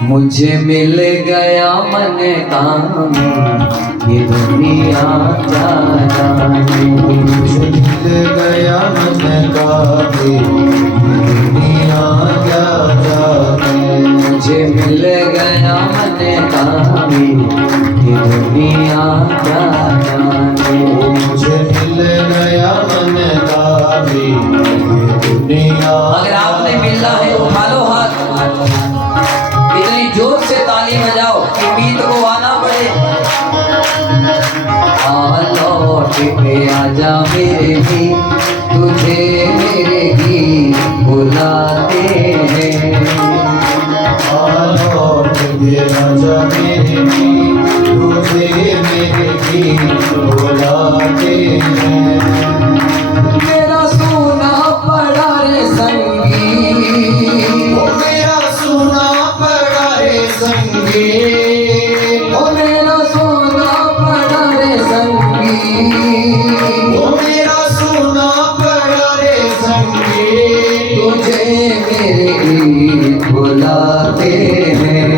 मुझे मिल गया मन काम, ये दुनिया क्या जाने। मुझे मिल गया मन का ये दुनिया क्या जाने। मुझे मिल गया मन काम, ये दुनिया क्या जाने। मुझे मिल गया मन का ये दुनिया। अगर आपने मिलना है उठा लो हाथ, इतनी जोर से ताली बजाओ कि बीत को आना पड़े। लौट के आजा मेरे ही, तुझे मेरे ही बुलाते हैं। लौट के आजा मेरे ही, तुझे मेरे ही बुलाते हैं। मेरा सोना पड़ा रे संगी, ओ मेरा सोना पड़ा रे संगी। ओ मेरा सोना पड़ा रे संगी। ओ मेरा सोना पड़ा रे संगी। तुझे मेरे गीत बुलाते हैं।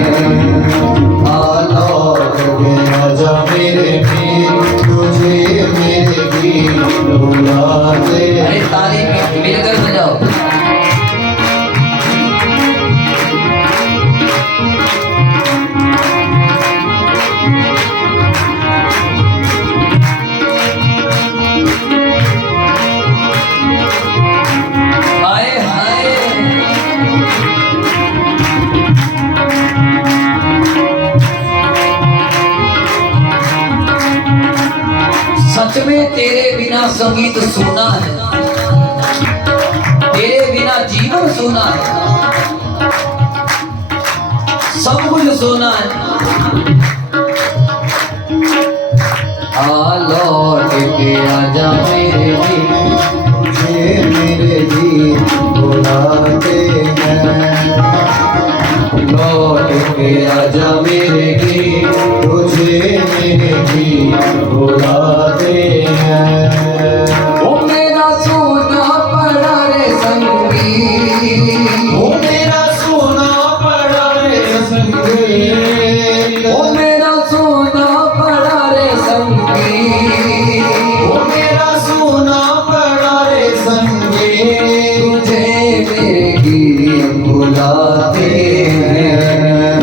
लौट के आजा मेरे गीत, तुझे मेरे गीत बुलाते हैं। अरे ताली मिलकर बजाओ। हाय हाय, सच में तेरे बिना संगीत सुना है, तेरे बिना जीवन सुना है, सब कुछ सुना है। लौट के आजा मेरे ही, तुझे मेरे गीत बुलाते हैं। लौट के आजा मेरे गीत, तुझे मेरे गीत बुलाते हैं। ओ मेरा सोना पड़ा रे संगी। ओ मेरा सोना पड़ा रे संगी। ओ मेरा सोना पड़ा रे संगी। ओ मेरा सोना पड़ा रे संगी। तुझे मेरे गीत बुलाते हैं।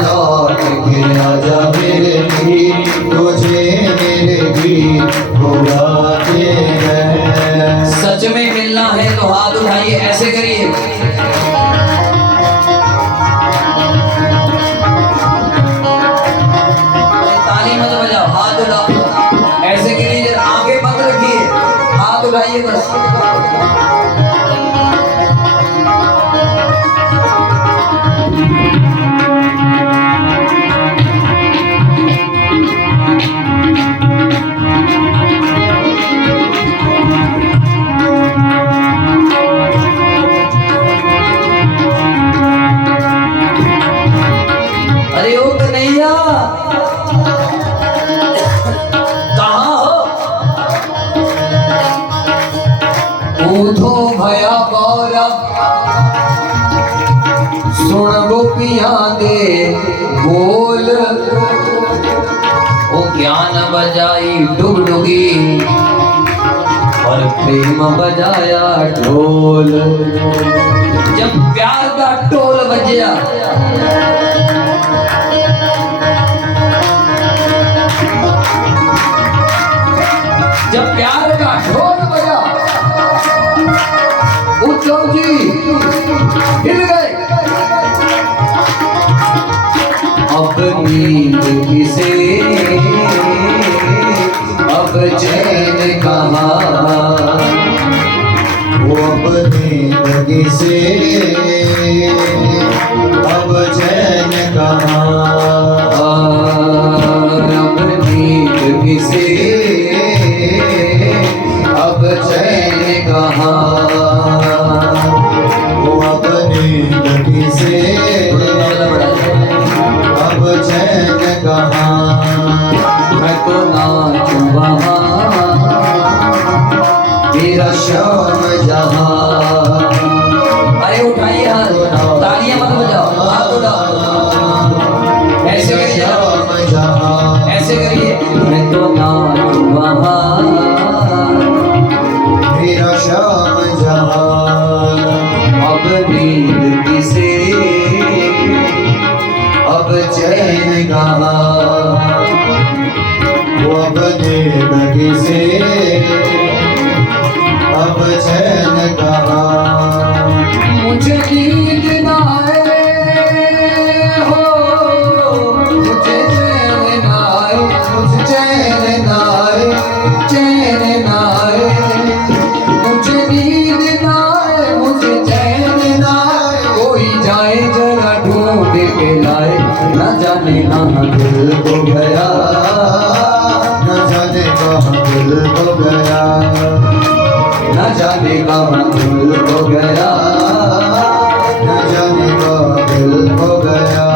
लौट के आजा मेरे गीत, तुझे मेरे गीत बुलाते हैं। सच में मिलना है तो हाथ उठाइए, ऐसे करिए। ताली मत बजाओ, हाथ उठाओ, ऐसे करिए। जरा आंखें बंद रखिए, हाथ उठाइए बस। अरे ओ कन्हैया, कहाँ हो? ऊधो भया गौरव, सुन गोपियां दे बोल। ओ ज्ञान बजाई डुगडुगी, और प्रेम बजाया ढोल। जब प्यार का टोल बजया, जब प्यार का ढोल बजा, उद्धव जी हिल गए। अब नींद किसे, अब चैन कहाँ। वो अपनी लगी से अब चैन कहाँ। अब नींद किसे, अपने लगी से अब चैन कहाँ। मुझे नींद ना आए हो, मुझे चैन ना आए, मुझे चैन ना आए, चैन ना आए, मुझे नींद ना आए, मुझे चैन ना आए। कोई जाए जरा ढूंढ के लाए, न जाने कहाँ दिल को गया, न जाने कहाँ दिल को गया, न जाने कहाँ दिल को गया, न जाने कहाँ दिल को गया।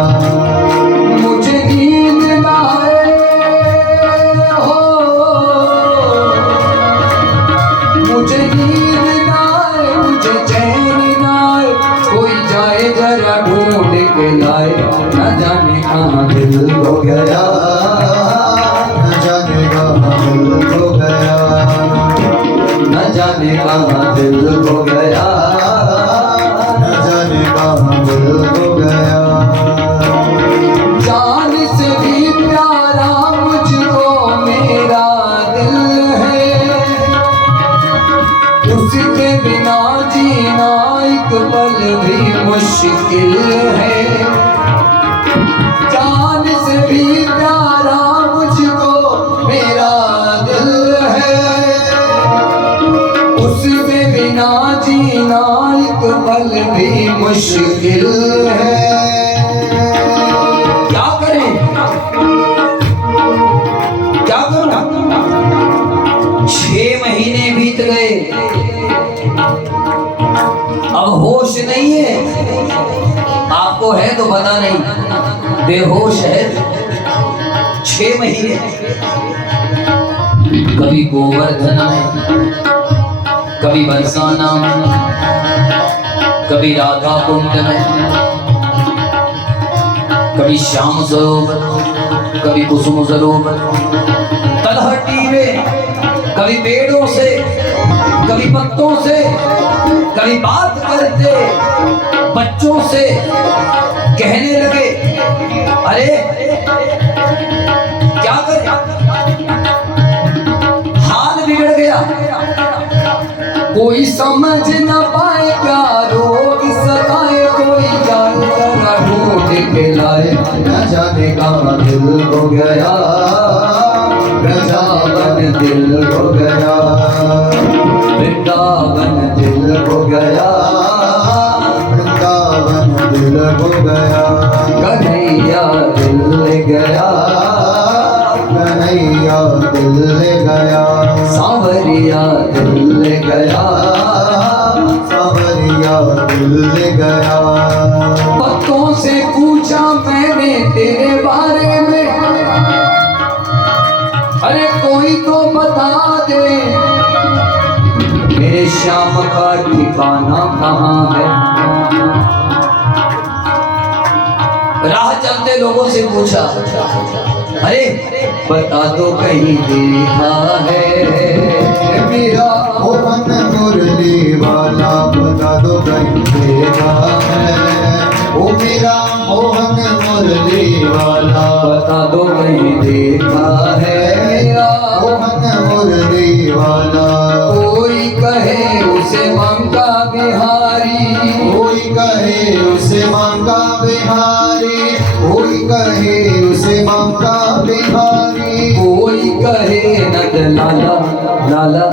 मुझे नींद ना आए हो, मुझे नींद ना आए, मुझे चैन ना आए। कोई जाए जरा ढूंढ के लाए, न जाने कहाँ दिल को गया, न जाने कहाँ दिल को गया, न जाने कहाँ दिल को गया, न जाने कहाँ दिल को गया। जान से भी प्यारा मुझको मेरा दिल है, उसके बिना जीना एक पल भी मुश्किल है। जान से भी प्यारा मुझको मेरा दिल है, उसके बिना जीना एक पल भी मुश्किल है। क्या करें, क्या करूं? 6 महीने बीत गए, अब होश नहीं है। आपको है तो पता नहीं, बेहोश है। 6 महीने, कभी गोवर्धन में, कभी बरसाना में, कभी राधा कुंड में, कभी श्याम सरोवर, कभी कुसुम सरोवर, तलहटी में, कभी पेड़ों से, कभी पत्तों से, कभी बात करते बच्चों से। कहने लगे अरे क्या करें, हाल बिगड़ गया। कोई समझ न पाए क्या रोग सताए, कोई जान जरा ढूंढ के लाए, न जाने कहाँ दिल को गया, वृंदावन दिल को गया, वृंदावन दिल को गया, वृंदावन दिल को गया, कन्हैया दिल गया, कन्हैया दिल गया, सांवरिया दिल गया, सांवरिया दिल गया। पत्तों से पूछा मैंने तेरे बारे में, अरे कोई तो बता दे मेरे श्याम का ठिकाना कहाँ है। राह चलते लोगों से पूछा, अरे बता दो कहीं देखा है मेरा मोहन मुरली वाला, बता दो कहीं देखा है। ओ मेरा मोहन मुरली वाला, बता दो कहीं देखा है मेरा मोहन मुरली वाला। कोई कहे उसे मंगा बिहारी, कोई कहे उसे मंगा बिहारी, कोई कहे उसे मंगा बिहारी, कोई कहे नंद लाला लाला।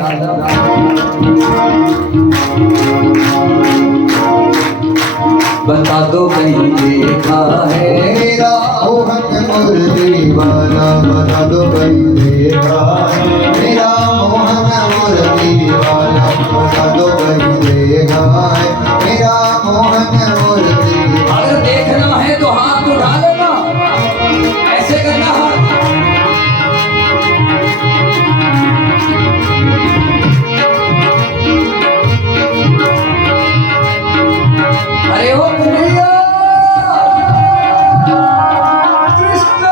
बता दो कहीं देखा है मेरा मोहन मुरली वाला, बता दो कहीं देखा है। मेरा मोहन मुरली वाला, बता दो कहीं देखा है। मेरा मोहन मुरली। अगर देखना है तो हाथ उठा लेना, ऐसे करना हाथ। अरे ओ कन्हैया, कृष्ण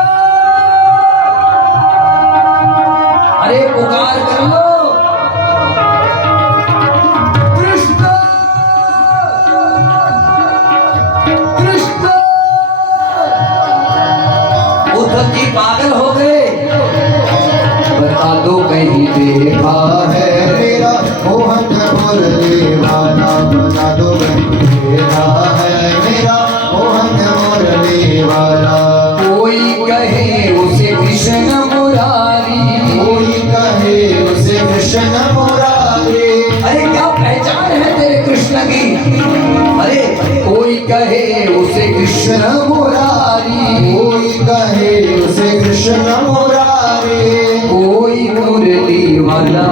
कहे उसे कृष्ण मुरारी, कोई कहे उसे कृष्ण मुरारी, कोई मुरली वाला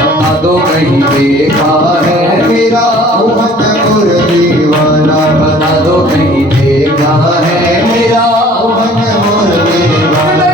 बता दो कहीं देखा है मेरा मोहन मुरली वाला, बता दो कहीं देखा है मेरा मोहन मुरली वाला।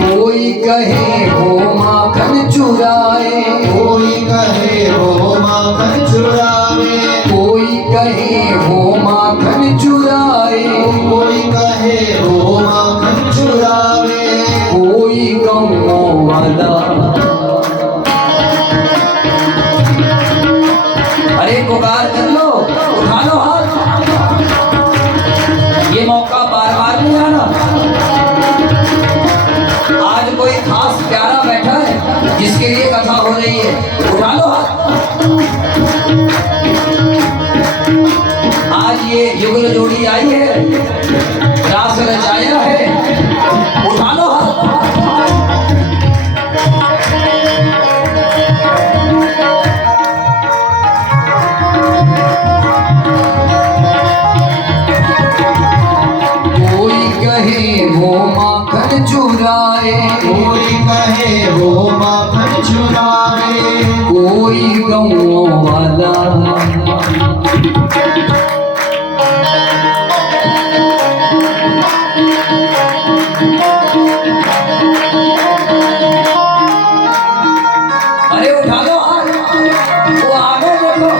कोई कहे वो माखन चुराए, कोई कहे वो माखन चुरावे, कोई कहे वो माखन चुराए, कोई कहे वो माखन चुरावे, कोई गौ वाला। अरे पुकार कर लो, उठा लो हाथ, ये मौका बार बार नहीं आना। आज कोई खास प्यारा बैठा है जिसके लिए कथा हो रही है, उठा लो हाथ। आज ये युगल जोड़ी आई है, रास रचाया है, उठा लो हाथ। कोई कहे वो माखन चुराए, कोई कहे वो माखन चुरावे, कोई गौ वाला। अरे उठा लो हाथ, वो आगे देखो।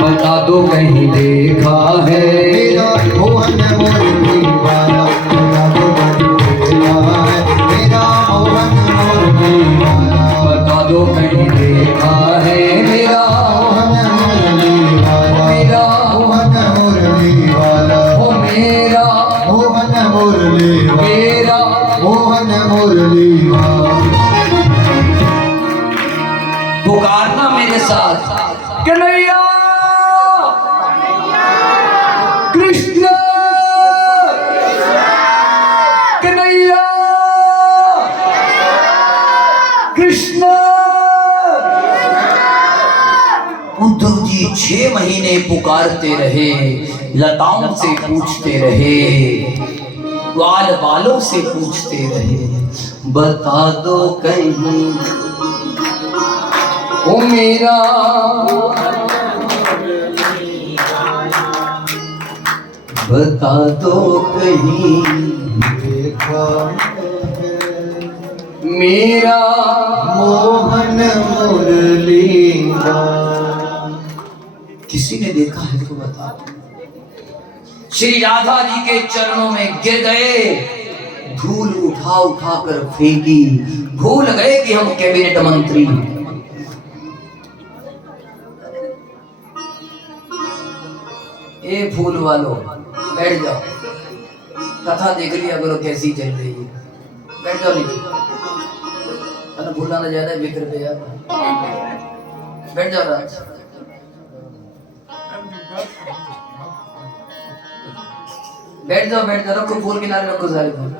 बता दो कहीं देखा है मेरा मोहन मुरली वाला, बता दो कहीं देखा है मेरा मोहन मुरली वाला, बता दो कहीं देखा है मेरा मोहन मुरली वाला, मेरा मोहन मुरली वाला, ओ मेरा मोहन मुरली वाला, मेरा मोहन मुरली वाला। पुकारना मेरे साथ, कन्हैया कृष्ण, कन्हैया कृष्ण। उद्धव जी 6 महीने पुकारते रहे, लताओं से पूछते रहे, ग्वाल बालों से पूछते रहे, बता दो कहीं ओ मेरा बता दो कहीं देखा मेरा मोहन मुरली वाला। किसी ने देखा है तो बता दो। श्री राधा जी के चरणों में गिर गए, धूल उठा उठा कर फेंकी, भूल गए कि हम कैबिनेट मंत्री हैं। ए फूल वालों, बैठ जाओ, कथा देख लिया करो कैसी चल रही है, बैठ जाओ नीचे, अरे भूलना ना ज्यादा बिक्र पे यार, बैठ जाओ राज। बैठ जाओ, रखो फूल किनारे रखो सारे फूल।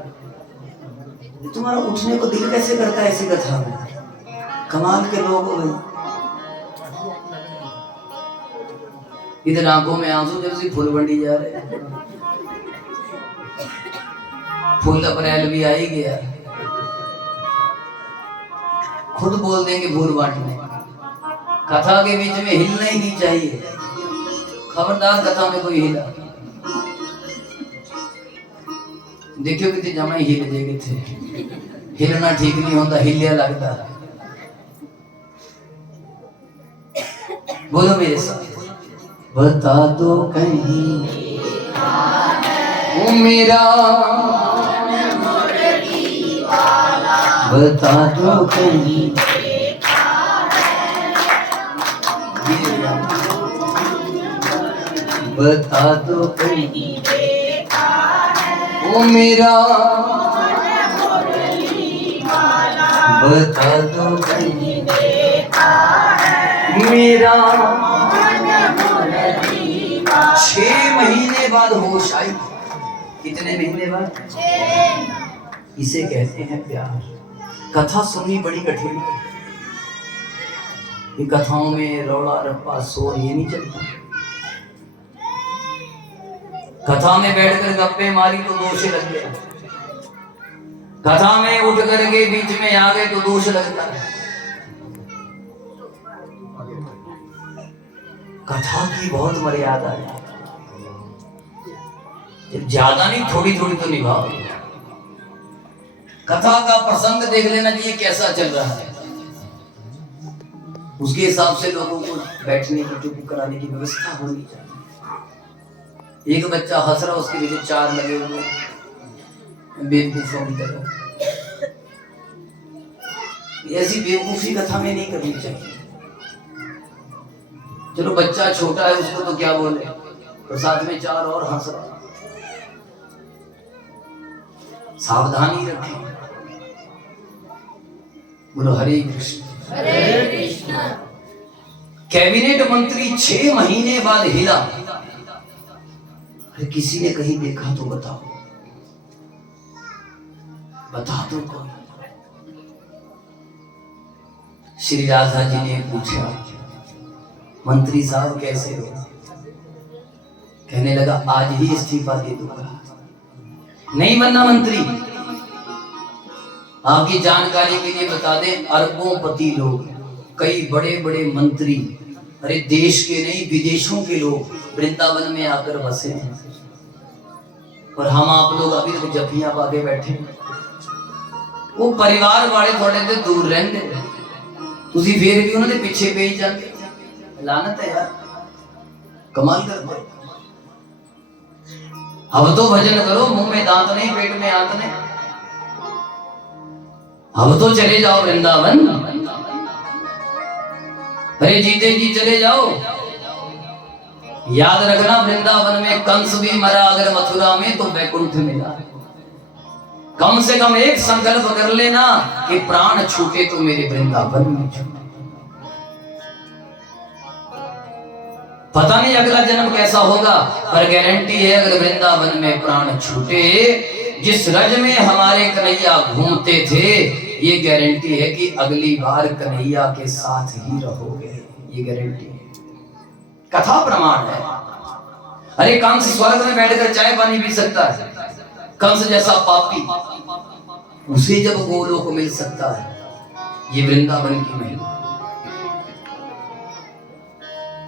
तुम्हारा उठने को दिल कैसे करता है ऐसी कथा में, कमाल के लोग हो भाई। इधर आंखों में आंसू जब से फूल बंटी जा रहे हैं, फूल अप्रैल भी आ ही गया, खुद बोल देंगे फूल बांटने। कथा के बीच में हिलना ही नहीं चाहिए, खबरदार कथा में कोई हिला, देखियो कितने जमाई हिल जाएंगे थे, हिलना ठीक नहीं होता, हिलिया लगता। बोलो मेरे साथ, बता दो कहीं वो मेरा, बता दो कहीं बता दो कहीं देखा है ओ मेरा मुरली वाला बता दो कहीं देखा है मेरा मुरली वाला 6 महीने बाद होश आई। कितने महीने बाद? इसे कहते हैं प्यार। कथा सुननी बड़ी कठिन है। ये कथाओं में रौला रप्पा शोर ये नहीं चलता। कथा में बैठकर गप्पे मारी तो दोष लग गया, कथा में उठ करके बीच में आ गए तो दोष लगता है। कथा की बहुत मर्यादा है, जब ज्यादा नहीं थोड़ी थोड़ी तो निभाओ। कथा का प्रसंग देख लेना चाहिए कैसा चल रहा है, उसके हिसाब से लोगों को बैठने की चुप कराने की व्यवस्था होनी चाहिए। एक बच्चा हंस रहा, उसके पीछे 4 लगे हुए बेवकूफों की तरह। ऐसी बेवकूफी कथा में नहीं करनी चाहिए। चलो बच्चा छोटा है, उसको तो क्या बोले, तो साथ में 4 और हंस रहा। सावधानी रखें। बोलो हरे कृष्ण। हरे कृष्ण। कैबिनेट मंत्री 6 महीने बाद हिला। अरे किसी ने कहीं देखा तो बताओ, बता दो कौन। श्री राधा जी ने पूछा, मंत्री साहब कैसे हो? कहने लगा आज ही इस्तीफा दे दूंगा। नहीं बनना मंत्री। आपकी जानकारी के लिए बता दें, अरबोंपति लोग, कई बड़े बड़े मंत्री, अरे देश के नहीं विदेशों के लोग वृंदावन में आकर बसे हैं, और हम आप लोग अभी तक जफियां पाके बैठे। वो परिवार वाले थोड़े से दूर रहते, तुसी फिर भी उन्होंने पीछे पे ही जाते। लानत है यार, कमाल करते। अब तो भजन करो, मुंह में दांत नहीं, पेट में हाथ नहीं। अब तो चले जाओ वृंदावन। अरे जीते जी चले जाओ। याद रखना, वृंदावन में कंस भी मरा, अगर मथुरा में तो वैकुंठ मिला। कम से कम एक संकल्प कर लेना कि प्राण छूटे तो मेरे वृंदावन में छूटे। पता नहीं अगला जन्म कैसा होगा, पर गारंटी है अगर वृंदावन में प्राण छूटे, जिस रज में हमारे कन्हैया घूमते थे, ये गारंटी है कि अगली बार कन्हैया के साथ ही रहोगे। ये गारंटी है, कथा प्रमाण है। अरे कंस स्वर्ग में बैठकर चाय पानी पी सकता है, कंस जैसा पापी, उसे जब गोलोक को मिल सकता है, ये वृंदावन की महिमा।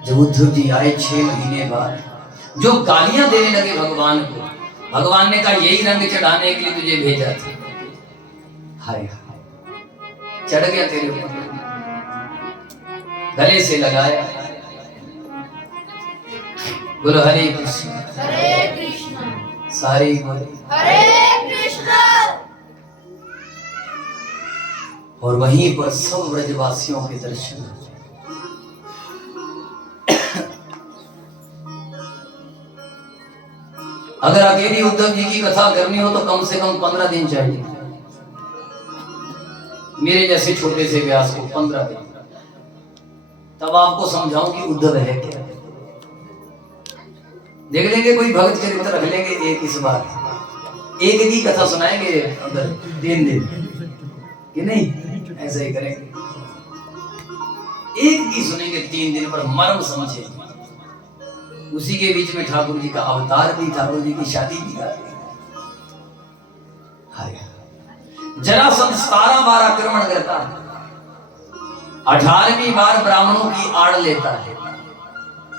जब उद्धव जी आए 6 महीने बाद, जो गालियां देने लगे भगवान को, भगवान ने कहा यही रंग चढ़ाने के लिए तुझे भेजा था। हाय चढ़ गया तेरे ऊपर, गले से लगाया। बोलो हरे कृष्ण। हरे कृष्ण। सारी बोले हरे कृष्ण। और वहीं पर सब ब्रजवासियों के दर्शन। अगर अकेली उद्धव जी की कथा करनी हो तो कम से कम 15 दिन चाहिए। मेरे जैसे छोटे से व्यास को 15 दिन, तब आपको समझाऊं कि उद्धव है क्या। देख लेंगे कोई भक्त चरित्र रख लेंगे एक, इस बार एक की कथा सुनाएंगे अगर 3 दिन कि नहीं, ऐसा ही करेंगे। एक की सुनेंगे 3 दिन पर मर्म समझे। उसी के बीच में ठाकुर जी का अवतार भी, ठाकुर जी की शादी भी कर दी। जरासंध 17 बार आक्रमण करता है, 18वीं बार ब्राह्मणों की आड़ लेता है,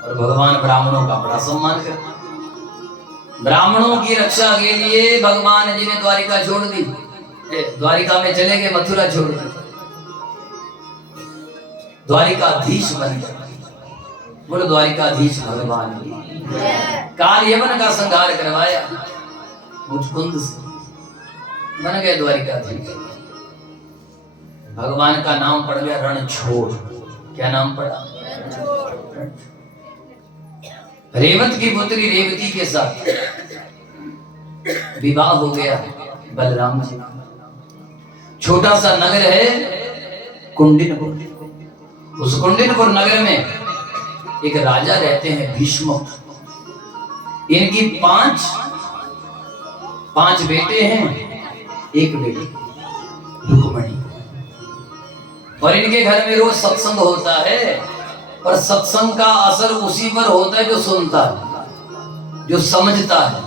और भगवान ब्राह्मणों का बड़ा सम्मान करता है। ब्राह्मणों की रक्षा के लिए भगवान जी ने द्वारिका छोड़ दी, द्वारिका में चले गए, मथुरा छोड़ दी, द्वारिकाधीश बन गए। बोलो द्वारिकाधीश भगवान की। काल यवन का संहार करवाया, मुचकुंद से बन गए द्वारिकाधीश। भगवान का नाम पड़ गया रणछोड़। क्या नाम पड़ा? रेवत की पुत्री रेवती के साथ विवाह हो गया बलराम जी। छोटा सा नगर है कुंडिनपुर। उस कुंडिनपुर नगर में एक राजा रहते हैं भीष्मक। इनकी पांच बेटे हैं, एक बेटी रुक्मणी। और इनके घर में रोज सत्संग होता है, और सत्संग का असर उसी पर होता है जो सुनता है, जो समझता है।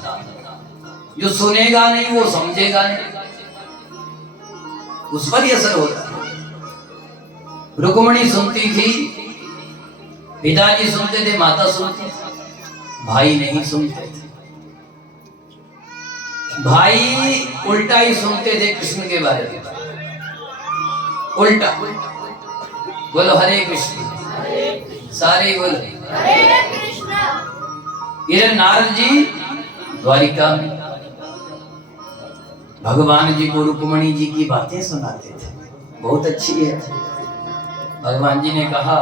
जो सुनेगा नहीं वो समझेगा नहीं, उस पर ही असर होता है। रुक्मणी सुनती थी, पिताजी सुनते थे, माता सुनती थी, भाई नहीं सुनते थे। भाई उल्टा ही सुनते थे कृष्ण के बारे में, उल्टा। बोलो हरे कृष्ण, सारे बोलो हरे कृष्ण। इधर नारद जी द्वारिका में भगवान जी को रुक्मणी जी की बातें सुनाते थे, बहुत अच्छी है। भगवान जी ने कहा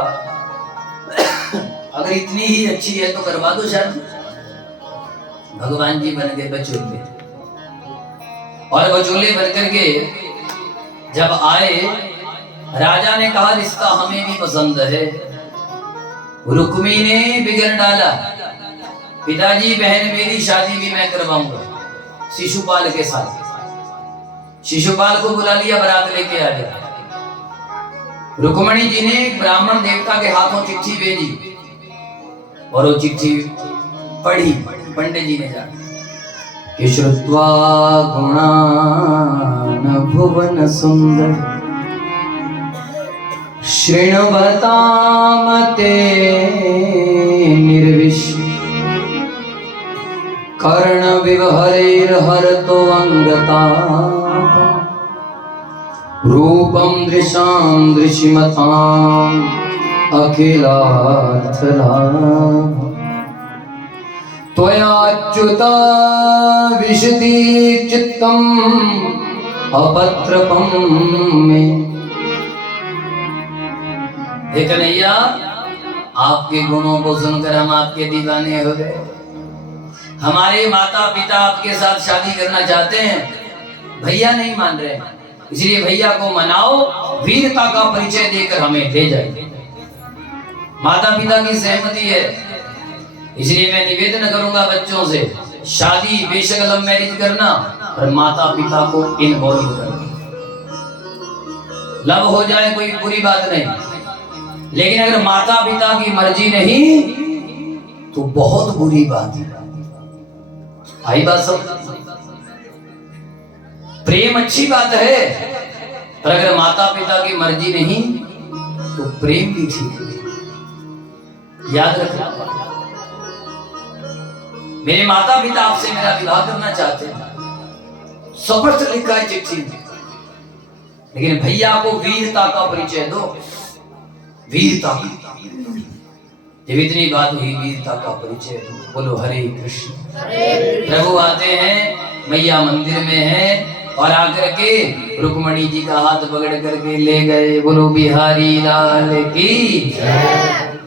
अगर इतनी ही अच्छी है तो करवा दो शादी। भगवान जी बन गए बचोले, और बचोले बनकर के जब आए, राजा ने कहा रिश्ता हमें भी पसंद है। रुक्मी ने बिगड़ डाला, पिताजी बहन मेरी शादी भी मैं करवाऊंगा शिशुपाल के साथ। शिशुपाल को बुला लिया, बारात लेके आ गया। रुक्मणी जी ने एक ब्राह्मण देवता के हाथों चिट्ठी भेजी, और वो चिट्ठी पढ़ी पंडित जी ने जाकर कि श्रुत्वा गुणान भुवन सुंदर शृण्वताम ते निर्विश कर्ण विवहरैर्हरतो अंगतापम् रूपं दृशां दृशिमताम् अखिलार्थलाभम् त्वयाच्युता विशति चित्तम् अपत्रपं मे। हे कन्हैया, आपके गुणों को सुनकर हम आपके दीवाने हो गए। हमारे माता पिता आपके साथ शादी करना चाहते हैं, भैया नहीं मान रहे, इसलिए भैया को मनाओ, वीरता का परिचय देकर हमें ले जाए। माता पिता की सहमति है, इसलिए मैं निवेदन करूंगा बच्चों से, शादी बेशक लव मैरिज करना, और माता पिता को इन्वॉल्व करना। लव हो जाए कोई बुरी बात नहीं, लेकिन अगर माता पिता की मर्जी नहीं तो बहुत बुरी बात है। आई बात सब? प्रेम अच्छी बात है, पर अगर माता पिता की मर्जी नहीं तो प्रेम भी ठीक है। याद रखना, मेरे माता पिता आपसे मेरा विवाह करना चाहते हैं, स्पष्ट लिखा है चिट्ठी में, लेकिन भैया को वीरता का परिचय दो। वीरता की जब इतनी बात हुई, वीरता का परिचय दो। बोलो हरे कृष्ण। प्रभु आते हैं, मैया मंदिर में है, और आकर के रुक्मणी जी का हाथ पकड़ करके ले गए। बोलो बिहारी लाल की।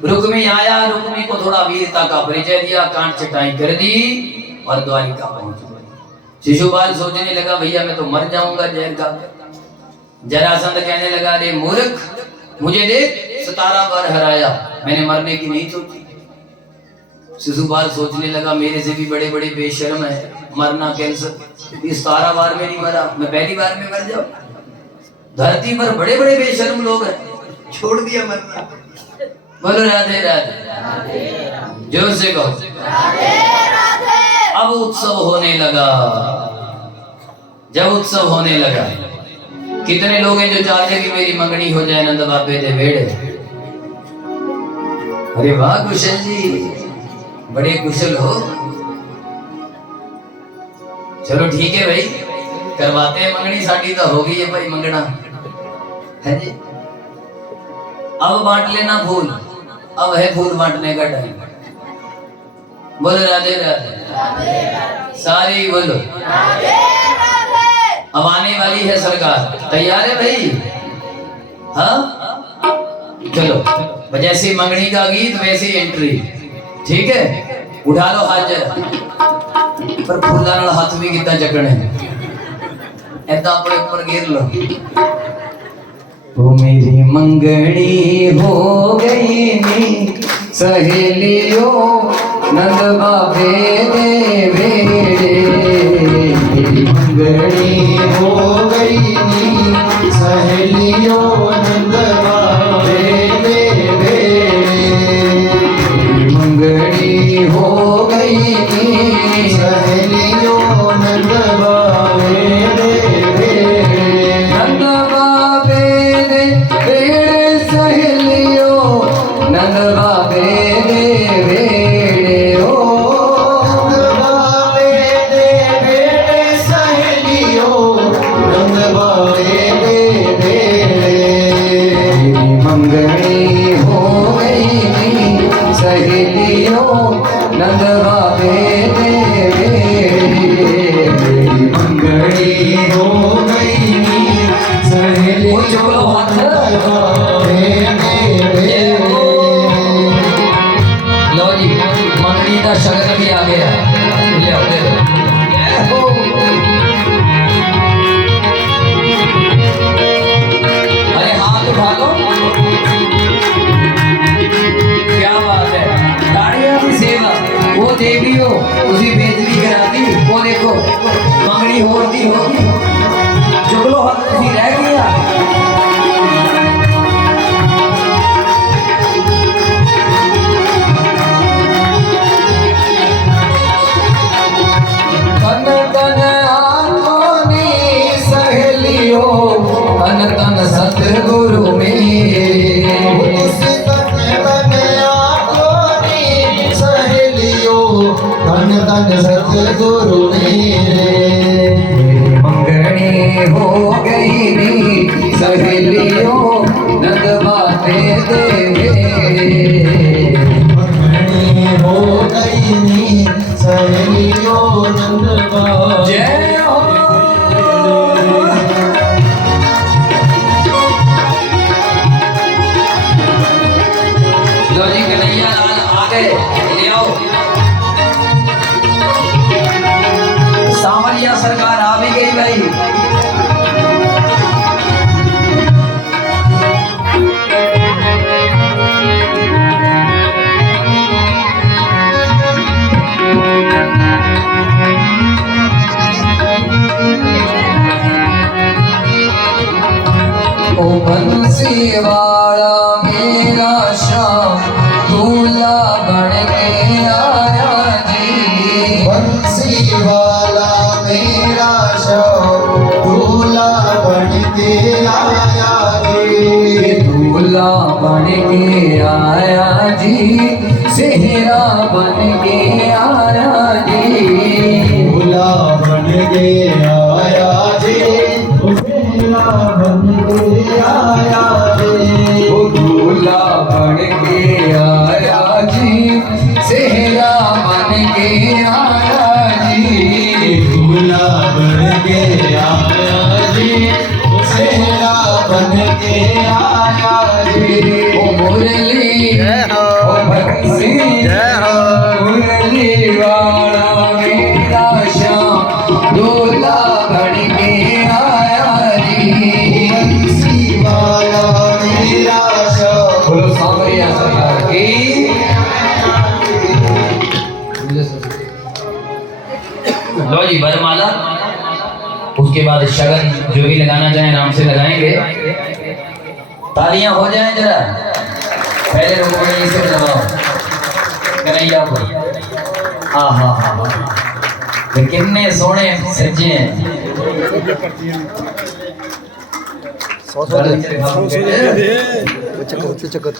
रुक्मी आया, रुक्मी को थोड़ा वीरता का परिचय दिया, कांट चटाई कर दी, और द्वारिका पहुंच गए। शिशुपाल सोचने लगा भैया मैं तो मर जाऊंगा जहर खा। जरासंध कहने लगा अरे मूर्ख, मुझे देख 17 बार हराया, मैंने मरने की नहीं सोची। शिशुपाल सोचने लगा मेरे से भी बड़े बड़े बेशर्म है, मरना कैंसर, 17 बार में नहीं मरा, मैं पहली बार में मर जाऊं। धरती पर बड़े बड़े बेशर्म लोग हैं, छोड़ दिया मरना। बोलो राधे राधे, जोर से कहो राधे राधे। अब उत्सव होने लगा। जब उत्सव होने लगा, कितने लोग हैं जो चाहते हैं कि मेरी मंगनी हो जाए नंद बाबे दे बेड़े। अरे वाह कुशल जी, बड़े कुशल हो। चलो ठीक है भाई, करवाते हैं मंगनी, साड़ी तो हो गई है भाई मंगना है जी। अब बांट लेना फूल, अब है फूल बांटने का टाइम। बोलो राधे राधे, सारे बोलो राधे राधे। अब आने वाली है सरकार, तैयार है भाई? हाँ चलो, जैसे मंगनी का गीत वैसे एंट्री, ठीक है? उठा लो हाथ जरा पर फुल्लां नाल हथ भी कितना चकने ऐदा अपने ऊपर घेर लो वो मेरी मंगनी हो गई नी सहेलियों नंद बाबे दे बेड़े मेरी मंगनी हो गई नी सहेलियों नंद बाबे दे बेड़े मंगनी हो गई नी सहेलियों नंद बाबे दे बेड़े नंद बाबे दे बेड़े सहेलियों नंद बाबे दे बेड़े ओ नंद बाबे दे बेड़े सहेलियों नंद बाबे दे बेड़े मेरी मंगनी हो गई नी सहेलियों नंद बाबे दे बेड़े मेरी मंगनी हो गई नी सहेलियों चलो हाथ बाबे दे बेड़े लो जी मंगनी का शगन भी आ गया ले आओ ले लो अरे हाथ उठा लो क्या बात है ताड़ियां की सेवा वो देवी हो उसी बेदबी करा दी वो देखो मंगनी होती होगी चुगलो हाथ उसी रह गया तन तन आत्मनी सहेलियों तन तन सतगुरु मेरे उस तन तन आकोनी सहेलियों तन तन सतगुरु मेरे मंगनी हो गई नी सहेलियों नंद बाबे दे बेड़े मंगनी हो गई नी सहेलियों नंद बाबे जय हो लो जी कन्हैया लाल आ गए ले आओ सावरिया सरकार आ भी गई भाई ओ बंसी वाला मेरा श्याम दूल्हा बन के आया जी बंसी वाला मेरा शौक दूल्हा बन के आया रे दूल्हा बन के आया जी सेहरा बन के आया जी दूल्हा बन के आया जी दूल्हा बन के आया रे वो दूल्हा बन के आया जी सेहरा बन के आया जी दूल्हा बन के आया जी सेहरा बन के आया रे ओ मुरली ओ बंसी मुरली वाला मेरा श्याम दूल्हा बन के आया जी बंसी वाला मेरा शौक बोलो सावरिया सरकार की लो जी वरमाला उसके बाद शगन जो भी लगाना चाहे आराम से लगाएंगे तालियां हो जाएं जरा पहले रुकमणी से लगाओ कन्हैया को हाँ हाँ हाँ तो कितने सोने सज्जे हैं चक्कर